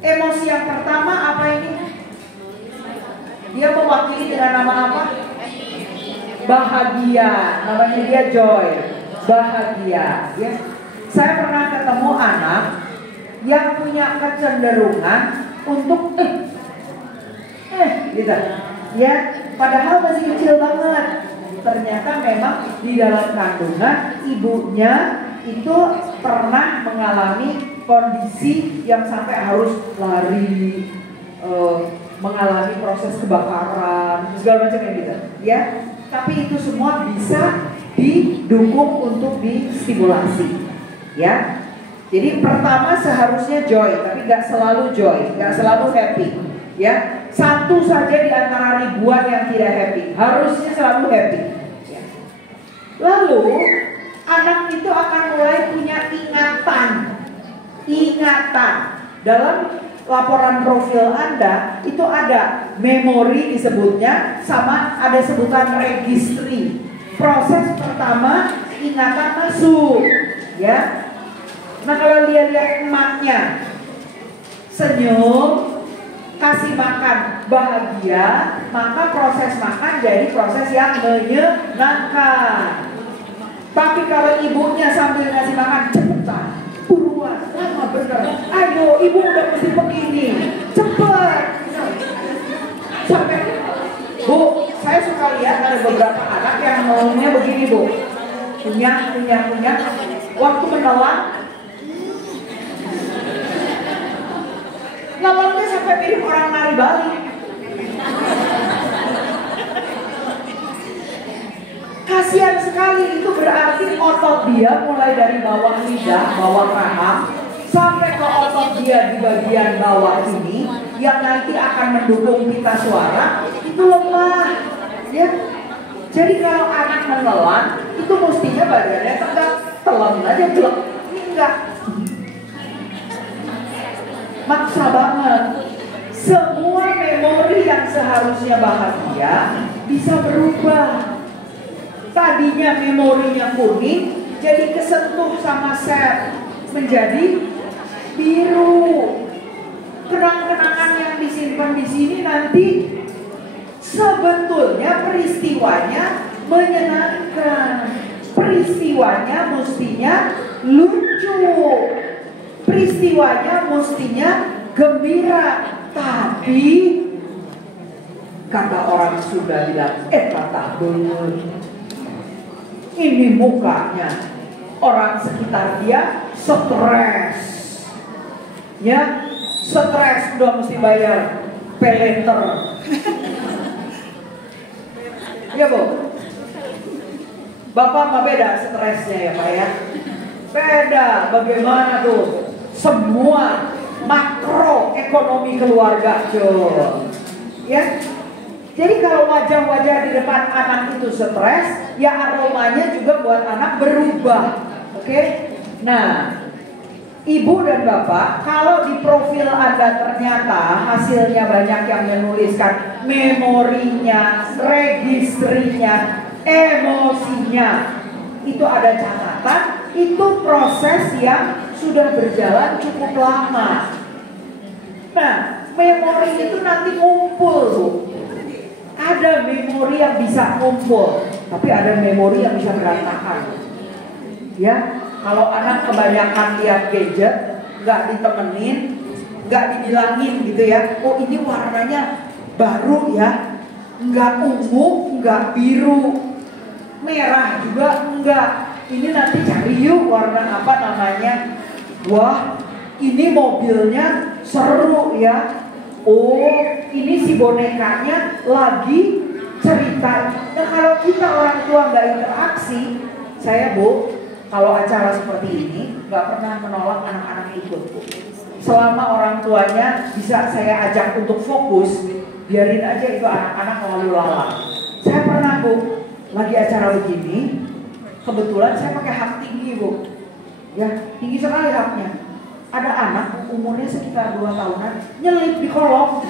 Emosi yang pertama apa ini? Dia mewakili dengan nama apa? Bahagia. Namanya dia joy. Bahagia. Ya. Saya pernah ketemu anak yang punya kecenderungan untuk gitu. Ya, padahal masih kecil banget. Ternyata memang di dalam kandungan ibunya itu pernah mengalami kondisi yang sampai harus lari, mengalami proses kebakaran, segala macam gitu, ya. Tapi itu semua bisa didukung untuk distimulasi, ya. Jadi pertama seharusnya joy, tapi nggak selalu joy, nggak selalu happy, ya. Satu saja di antara ribuan yang tidak happy, harusnya selalu happy. Ya. Lalu anak itu akan mulai punya ingatan dalam laporan profil Anda itu ada memori disebutnya, sama ada sebutan registry. Proses pertama ingatan masuk, ya. Nah kalau lihat emaknya senyum, kasih makan bahagia, maka proses makan jadi proses yang menyenangkan. Tapi kalau ibunya sambil ngasih makan, cepetan, buruan, lama bener, ayo ibu udah mesti begini, cepet. Sampai, Bu, saya suka lihat ada beberapa anak yang ngomongnya begini, Bu, kunyah, waktu menelan, ngomongnya sampai mirip orang nari Bali. Kasihan sekali, itu berarti otot dia mulai dari bawah lidah, bawah rahang, sampai ke otot dia di bagian bawah ini yang nanti akan mendukung pita suara itu lemah, ya. Jadi kalau anak menelan itu mestinya badannya tegak, telan aja blek. Ini enggak, maksa banget. Semua memori yang seharusnya bahagia bisa berubah. Tadinya memorinya kuning, jadi kesentuh sama sel menjadi biru. Kenang-kenangan yang disimpan di sini nanti sebetulnya peristiwanya menyenangkan. Peristiwanya mestinya lucu. Peristiwanya mestinya gembira. Tapi kata orang Sunda bilang, kata ini mukanya orang sekitar dia stres, ya, stres udah mesti bayar peleter, ya Bu. Bapak mah beda stresnya ya Pak ya, beda. Bagaimana tuh semua makro ekonomi keluarga ya. Jadi kalau wajah-wajah di depan anak itu stres, ya aromanya juga buat anak berubah. Oke? Nah, Ibu dan Bapak, kalau di profil Anda ternyata hasilnya banyak yang menuliskan memorinya, registrinya, emosinya, itu ada catatan, itu proses yang sudah berjalan cukup lama. Nah, memori itu nanti ngumpul tuh. Ada memori yang bisa ngumpul, tapi ada memori yang bisa berantakan. Ya, kalau anak kebanyakan lihat gadget, nggak ditemenin, nggak dibilangin gitu ya, oh ini warnanya baru ya, nggak ungu, nggak biru, merah juga enggak. Ini nanti cari yuk warna apa namanya. Wah, ini mobilnya seru ya. Oh, ini si bonekanya lagi cerita. Nah kalau kita orang tua nggak interaksi, saya Bu, kalau acara seperti ini nggak pernah menolak anak-anak ikut Bu. Selama orang tuanya bisa saya ajak untuk fokus, biarin aja itu anak-anak lalu lalang. Saya pernah Bu, lagi acara begini, kebetulan saya pakai hak tinggi Bu, ya tinggi sekali haknya. Ada anak umurnya sekitar 2 tahunan nyelip di kolong.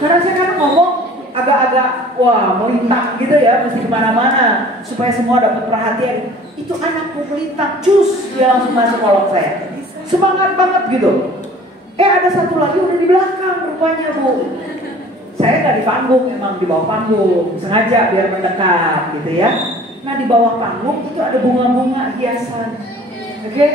Karena saya kan ngomong agak-agak wah melintang gitu ya, mesti kemana-mana supaya semua dapat perhatian. Itu anakku melintang, cus dia langsung masuk kolong saya. Semangat banget gitu. Ada satu lagi udah di belakang rupanya Bu. Saya nggak di panggung, emang di bawah panggung, sengaja biar mendekat gitu ya. Nah di bawah panggung itu ada bunga-bunga hiasan. Oke?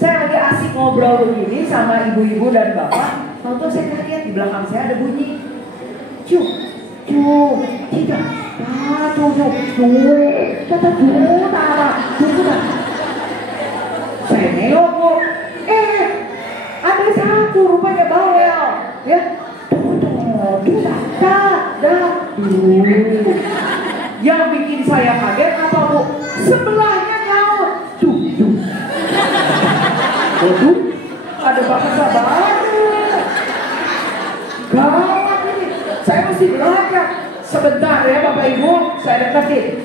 Saya lagi asik ngobrol begini sama ibu-ibu dan bapak, tahu-tahu saya kaget di belakang saya ada bunyi, tidak, saya nengok Bu, ada satu rupanya bawel, ya, yang bikin saya kaget apa Bu? Sebelahnya nyaut, waduh, ada bahasa baru. Gawat ini, saya mesti belajar. Sebentar ya Bapak Ibu, saya deketin.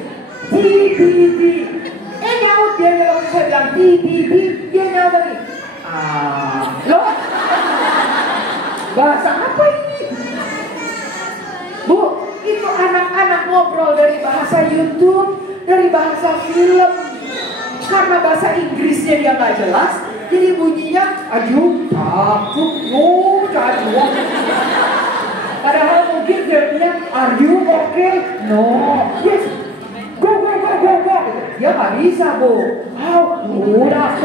Nyaut dia, kalau saya bilang dia nyaut lagi. Loh? Bahasa apa ini? Bu, itu anak-anak ngobrol dari bahasa YouTube, dari bahasa film. Karena bahasa Inggrisnya dia nggak jelas, jadi bunyinya aduh, takut, cacuak. Padahal mungkin dia bilang, are you okay? No, yes, go. Dia nggak bisa, Bu. Udah.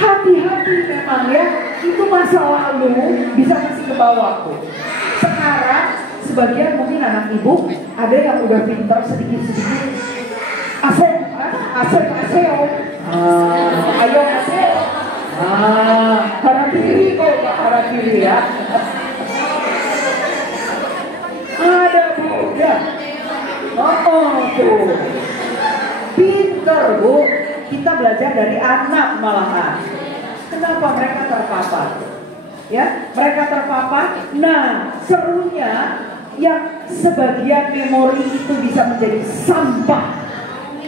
Hati-hati memang ya, itu masa lalu bisa masih ke bawah, Bu. Sekarang sebagian mungkin anak ibu ada yang udah pintar sedikit-sedikit. Aseo. Ayo aseo. Arah kiri kok, arah kiri ya. Ada budak. Tuh. Pintar, Bu. Kita belajar dari anak malahan. Kenapa mereka terpapar? Ya, mereka terpapar. Nah, serunya yang sebagian memori itu bisa menjadi sampah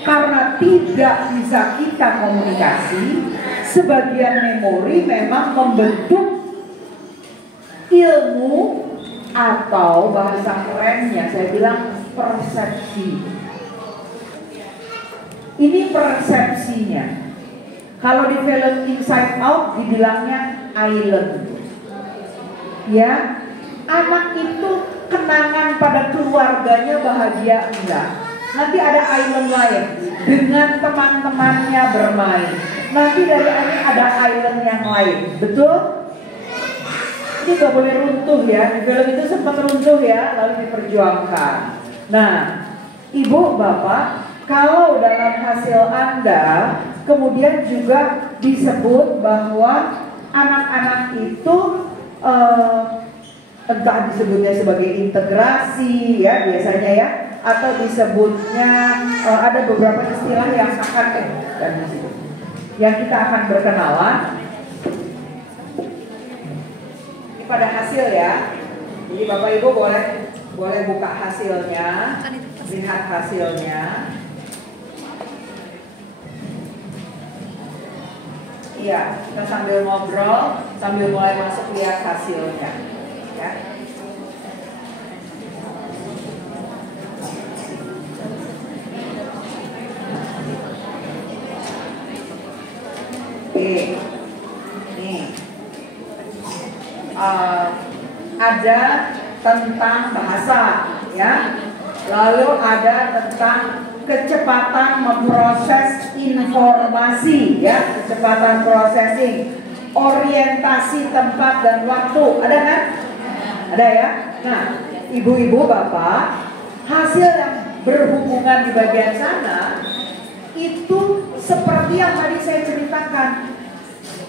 karena tidak bisa kita komunikasi. Sebagian memori memang membentuk ilmu atau bahasa kerennya saya bilang persepsi. Ini persepsinya. Kalau di film Inside Out dibilangnya island. Ya, anak itu kenangan pada keluarganya bahagia enggak. Nanti ada island lain dengan teman-temannya bermain. Nanti dari ini ada island yang lain, betul? Ini gak boleh runtuh ya. Di film itu sempat runtuh ya, lalu diperjuangkan. Nah, ibu, bapak, kalau dalam hasil Anda kemudian juga disebut bahwa anak-anak itu entah disebutnya sebagai integrasi ya biasanya ya, atau disebutnya ada beberapa istilah yang kita akan berkenalan. Ini pada hasil ya. Jadi Bapak Ibu boleh buka hasilnya, lihat hasilnya. Iya, kita sambil ngobrol, sambil mulai masuk lihat hasilnya. Ya. Oke, nih ada tentang bahasa, ya. Lalu ada tentang kecepatan memproses informasi, ya, kecepatan processing, orientasi tempat dan waktu, ada kan? Ada ya. Nah, ibu-ibu, bapak, hasil yang berhubungan di bagian sana itu seperti yang tadi saya ceritakan.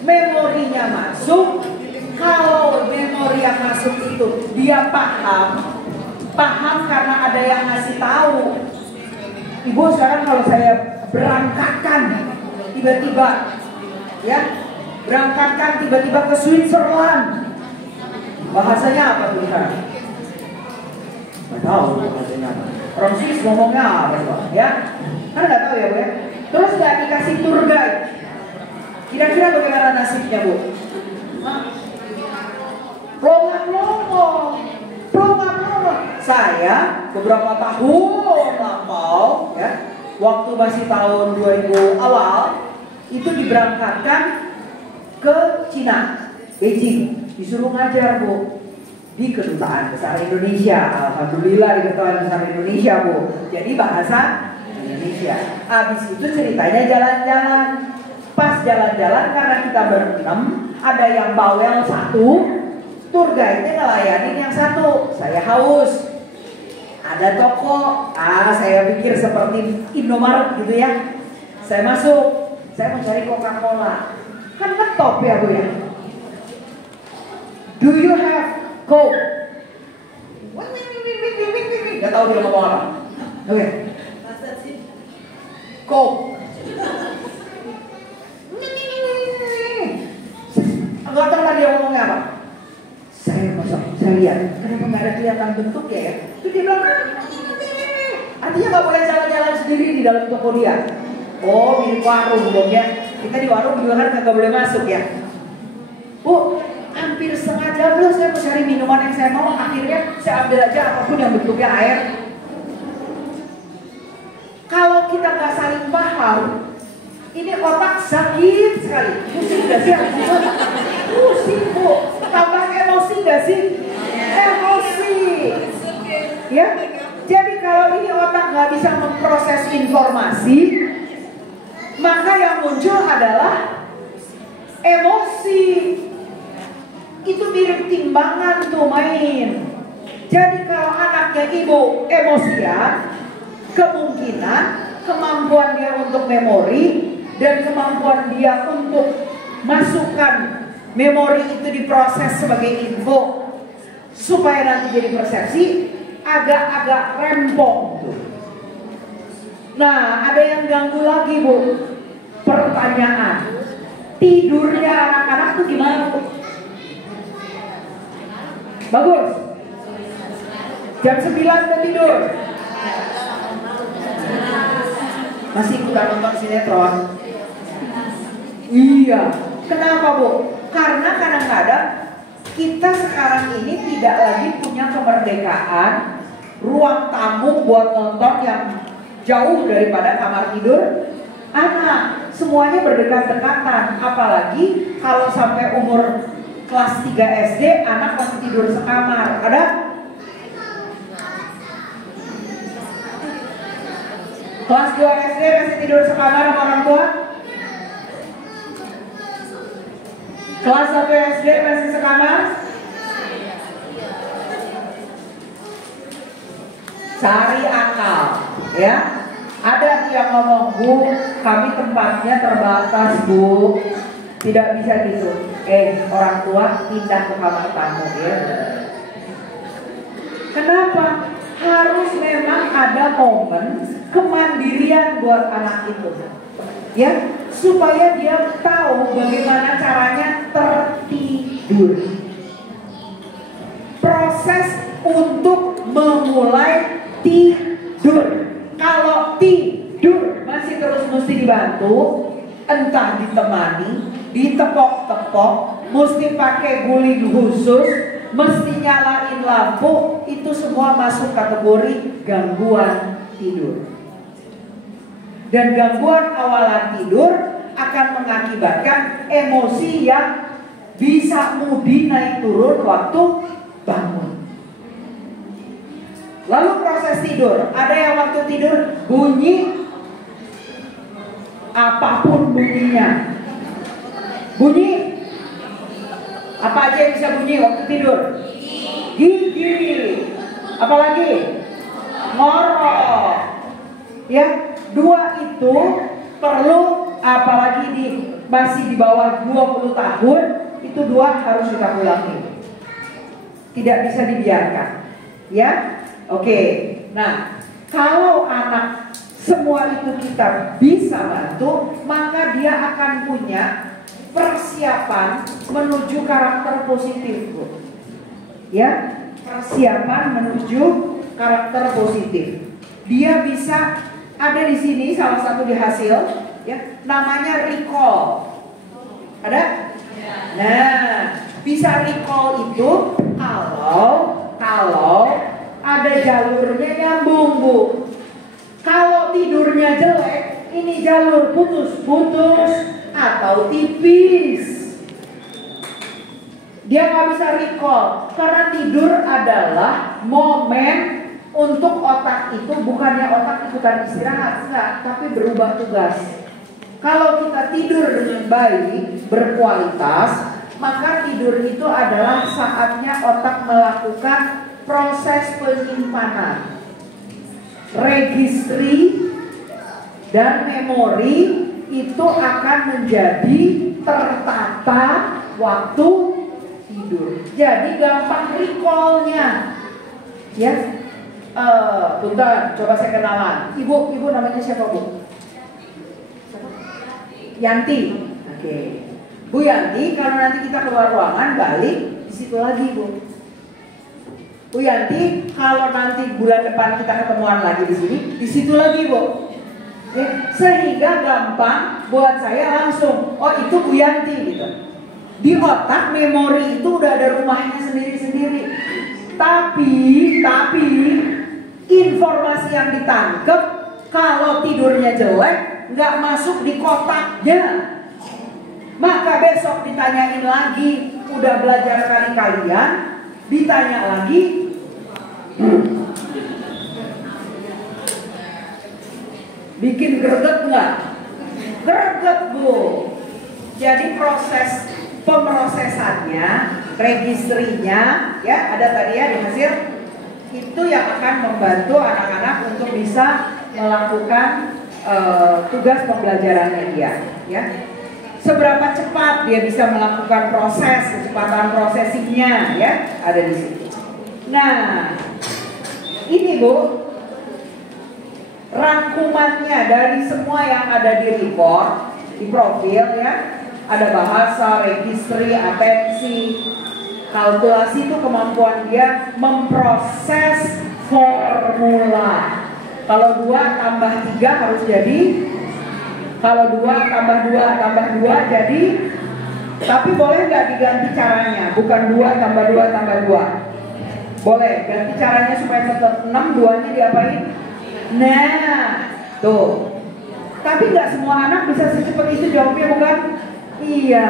Memorinya masuk. Kalau memori yang masuk itu dia paham karena ada yang ngasih tahu. Ibu sekarang kalau saya berangkatkan tiba-tiba ke Switzerland, bahasanya apa tuh sekarang? Nggak tahu bahasanya apa. Orang Swiss ngomongnya apa tuh ya? Kan nggak tahu ya Bu ya. Terus nggak dikasih tour guide. Kira-kira bagaimana nasibnya Bu? Plonga-plongo. Saya beberapa tahun lampau ya, waktu masih tahun 2000 awal itu diberangkatkan ke Cina, Beijing, disuruh ngajar Bu di Kedutaan Besar Indonesia. Alhamdulillah di Kedutaan Besar Indonesia Bu, jadi bahasa Indonesia. Habis itu ceritanya jalan-jalan. Pas jalan-jalan karena kita berenam, ada yang bawel satu, tour guide-nya ngelayanin yang satu. Saya haus, ada toko, saya pikir seperti Indomaret gitu ya. Saya masuk, saya mencari Coca-Cola. Kan ngetop ya Bu ya. Do you have Coke? Gak tahu dia ngomong apa. Oke. Coke. Gak tahu dia ngomongnya apa. Saya lihat, kenapa nggak ada kelihatan bentuk ya? Itu dia bilang, artinya nggak boleh jalan-jalan sendiri di dalam toko dia. Oh, milik warung ya. Kita di warung juga kan nggak boleh masuk ya. Bu, hampir setengah jam loh saya mau cari minuman yang saya mau. Akhirnya saya ambil aja apapun yang bentuknya air. Kalau kita nggak saling paham, ini otak sakit sekali. Pusing nggak sih? Pusing bu. Tambah emosi nggak sih? Emosi. Ya. Jadi kalau ini otak nggak bisa memproses informasi, maka yang muncul adalah emosi. Itu mirip timbangan tuh main. Jadi kalau anaknya ibu emosian, kemungkinan kemampuan dia untuk memori dan kemampuan dia untuk masukkan memori itu diproses sebagai info supaya nanti jadi persepsi agak-agak rempong tuh. Nah, ada yang ganggu lagi bu. Pertanyaan, tidurnya anak-anak tuh gimana bu? Bagus. Jam 9 udah tidur. Masih ikutan nonton sinetron? Iya. Kenapa bu? Karena kadang-kadang kita sekarang ini tidak lagi punya kemerdekaan, ruang tamu buat nonton yang jauh daripada kamar tidur anak. Semuanya berdekatan-dekatan. Apalagi kalau sampai umur kelas 3 SD anak masih tidur sekamar. Ada? Kelas 2 SD masih tidur sekamar sama orang tua? Kelas 1 SD masih sekamar? Cari akal, ya. Ada yang ngomong, bu, kami tempatnya terbatas, bu, tidak bisa gitu. Orang tua pindah ke kamar tamu, ya. Kenapa? Harus memang ada momen kemandirian buat anak itu, ya, supaya dia tahu bagaimana caranya tertidur. Proses untuk memulai tidur. Kalau tidur masih terus mesti dibantu, entah ditemani, ditepok-tepok, mesti pakai guling khusus, mesti nyalain lampu, itu semua masuk kategori gangguan tidur. Dan gangguan awalan tidur akan mengakibatkan emosi yang bisa mudi naik turun waktu bangun. Lalu proses tidur, ada yang waktu tidur bunyi apapun bunyinya. Bunyi apa aja yang bisa bunyi waktu tidur? Gigi. Apalagi? Ngorok. Ya, 2 itu perlu, apalagi masih di bawah 20 tahun, itu 2 harus kita ulangi. Tidak bisa dibiarkan. Ya. Oke. Nah, kalau anak semua itu kita bisa bantu, maka dia akan punya persiapan menuju karakter positif, Bu. Ya, persiapan menuju karakter positif. Dia bisa ada di sini salah satu di hasil, ya, namanya recall. Ada? Nah, bisa recall itu kalau ada jalurnya nyambung, Bu. Kalau tidurnya jelek, ini jalur putus-putus atau tipis. Dia nggak bisa recall karena tidur adalah momen untuk otak itu, bukannya otak ikutan istirahat, enggak, tapi berubah tugas. Kalau kita tidur dengan baik, berkualitas, maka tidur itu adalah saatnya otak melakukan proses penyimpanan, registry dan memori itu akan menjadi tertata waktu tidur. Jadi gampang recall-nya. Ya. Bentar, coba saya kenalan. Ibu namanya siapa, Bu? Yanti. Oke. Bu Yanti, kalau nanti kita keluar ruangan balik di situ lagi, Bu. Bu Yanti, kalau nanti bulan depan kita ketemuan lagi di sini, di situ lagi, Bu. Sehingga gampang buat saya langsung, oh itu Bu Yanti gitu. Di otak memori itu udah ada rumahnya sendiri-sendiri. Tapi informasi yang ditangkap kalau tidurnya jelek nggak masuk di kotaknya. Maka besok ditanyain lagi, udah belajar kali-kalian, ditanya lagi. Bikin greget nggak? Greget Bu. Jadi proses pemrosesannya, registrinya, ya ada tadi ya di hasil, itu yang akan membantu anak-anak untuk bisa melakukan tugas pembelajarannya dia. Ya. Seberapa cepat dia bisa melakukan proses, kecepatan prosesinya, ya ada di sini. Nah, ini Bu, rangkumannya dari semua yang ada di report, di profil ya, ada bahasa, registry, atensi, kalkulasi itu kemampuan dia memproses formula. Kalau 2 tambah 3 harus jadi, kalau 2 tambah 2 tambah 2 jadi, tapi boleh nggak diganti caranya? Bukan 2 tambah 2 tambah 2. Boleh, ganti caranya supaya tetap 6, 2-nya diapain? Nah, tuh. Tapi nggak semua anak bisa secepat itu jawabnya, bukan? Iya.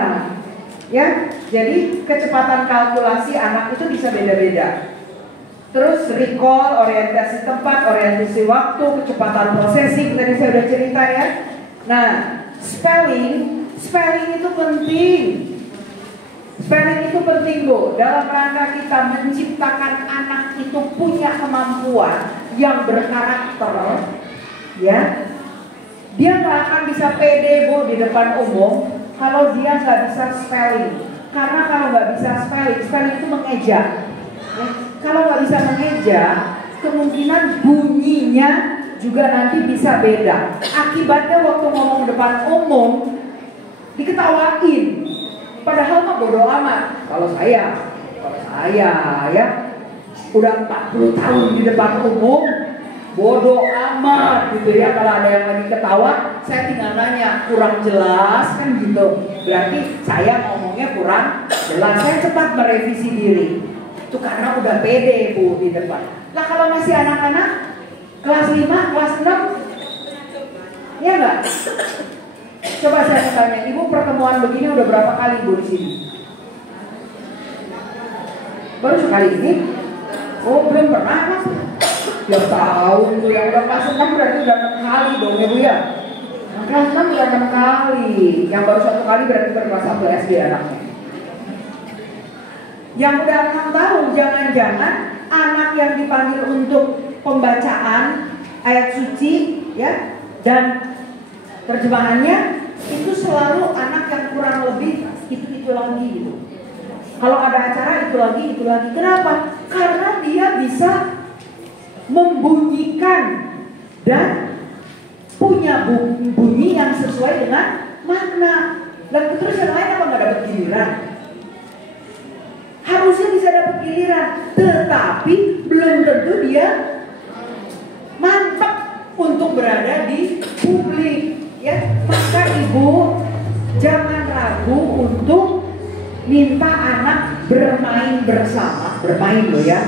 Ya, jadi kecepatan kalkulasi anak itu bisa beda-beda. Terus recall, orientasi tempat, orientasi waktu, kecepatan processing, tadi saya udah cerita ya. Nah, spelling itu penting. Spelling itu penting Bu. Dalam rangka kita menciptakan anak itu punya kemampuan yang berkarakter, ya. Dia nggak akan bisa pede Bu di depan umum kalau dia nggak bisa spelling. Karena kalau nggak bisa spelling itu mengeja. Ya. Kalau nggak bisa mengeja, kemungkinan bunyinya juga nanti bisa beda. Akibatnya waktu ngomong depan umum diketawain. Padahal mah bodo amat. Kalau saya ya udah 40 tahun di depan umum, bodo amat gitu ya. Kalau ada yang lagi ketawa, saya tinggal nanya, kurang jelas kan gitu. Berarti saya ngomongnya kurang jelas. Saya cepat merevisi diri. Itu karena udah pede Bu di depan. Nah kalau masih anak-anak kelas 5, kelas 6, ya enggak? Coba saya tanya, Ibu pertemuan begini udah berapa kali Bu di sini? Baru sekali ini? Oh belum pernah Mas? Ya tahu itu yang udah kelas 6 berarti udah 6 kali dong ya Bu ya? Yang kelas 6 udah 6 kali. Yang baru 1 kali berarti baru kelas 1 SD anaknya. Yang udah 6 tahun, jangan-jangan anak yang dipanggil untuk pembacaan ayat suci ya dan terjemahannya itu selalu anak yang kurang lebih itu lagi gitu. Kalau ada acara itu lagi. Kenapa? Karena dia bisa membunyikan dan punya bunyi yang sesuai dengan makna. Dan terus yang lain apa nggak dapat giliran? Harusnya bisa dapat giliran, tetapi belum tentu dia mantap untuk berada di publik. Ya, maka Ibu jangan ragu untuk minta anak bermain bersama, bermain loh ya,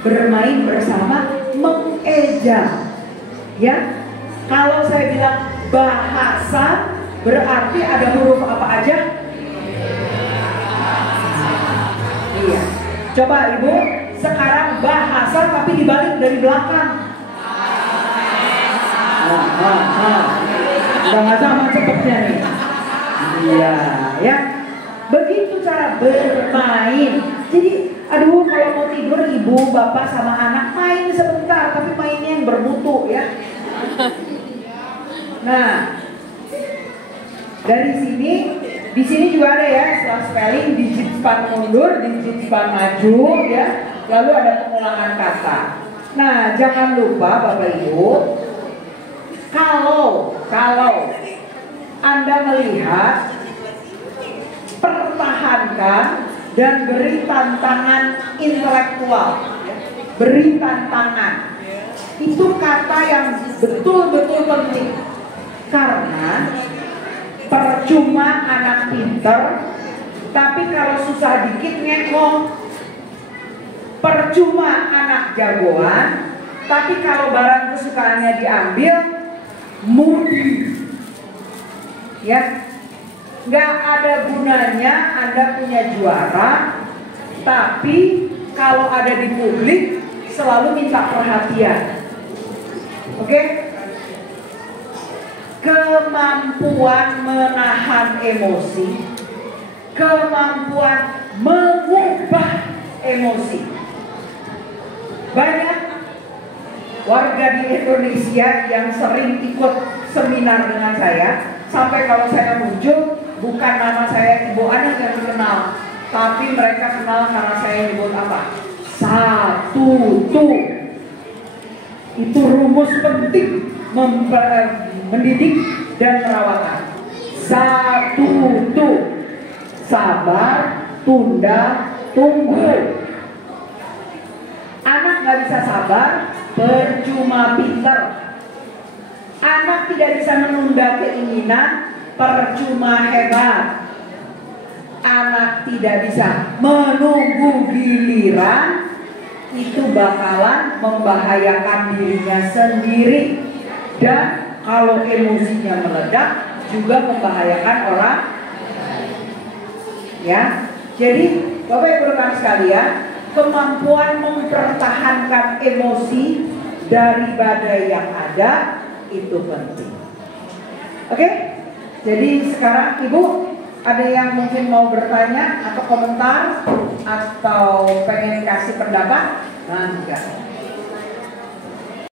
bermain bersama, mengeja. Ya, kalau saya bilang bahasa berarti ada huruf apa aja? Iya. Coba Ibu sekarang bahasa tapi dibalik dari belakang. Udah nggak sama cepetnya nih. Iya, ya. Begitu cara bermain. Jadi, aduh kalau mau tidur Ibu, Bapak sama anak main sebentar, tapi mainnya yang bermutu ya. Nah, dari sini, di sini juga ada ya setelah spelling, digit span mundur, digit span maju ya. Lalu ada pengulangan kata. Nah, jangan lupa Bapak Ibu, kalau Anda melihat, pertahankan dan beri tantangan intelektual, beri tantangan. Itu kata yang betul-betul penting. Karena percuma anak pinter, tapi kalau susah dikit ngekong. Percuma anak jagoan, tapi kalau barang kesukaannya diambil, mudi. Ya, nggak ada gunanya Anda punya juara, tapi kalau ada di publik selalu minta perhatian. Oke? Kemampuan menahan emosi, kemampuan mengubah emosi. Banyak warga di Indonesia yang sering ikut seminar dengan saya, sampai kalau saya muncul, bukan nama saya Ibu Ana yang dikenal, tapi mereka kenal karena saya nyebut apa? Satu tuh. Itu rumus penting mendidik dan perawatan. Satu tuh. Sabar, tunda, tunggu. Anak gak bisa sabar, percuma pinter. Anak tidak bisa menunda keinginan, percuma hebat. Anak tidak bisa menunggu giliran, itu bakalan membahayakan dirinya sendiri. Dan kalau emosinya meledak, juga membahayakan orang. Ya, jadi Bapak Ibu rekan sekalian, kemampuan mempertahankan emosi dari badai yang ada itu penting. Oke? Jadi sekarang Ibu ada yang mungkin mau bertanya atau komentar atau pengen kasih pendapat? Nah, enggak.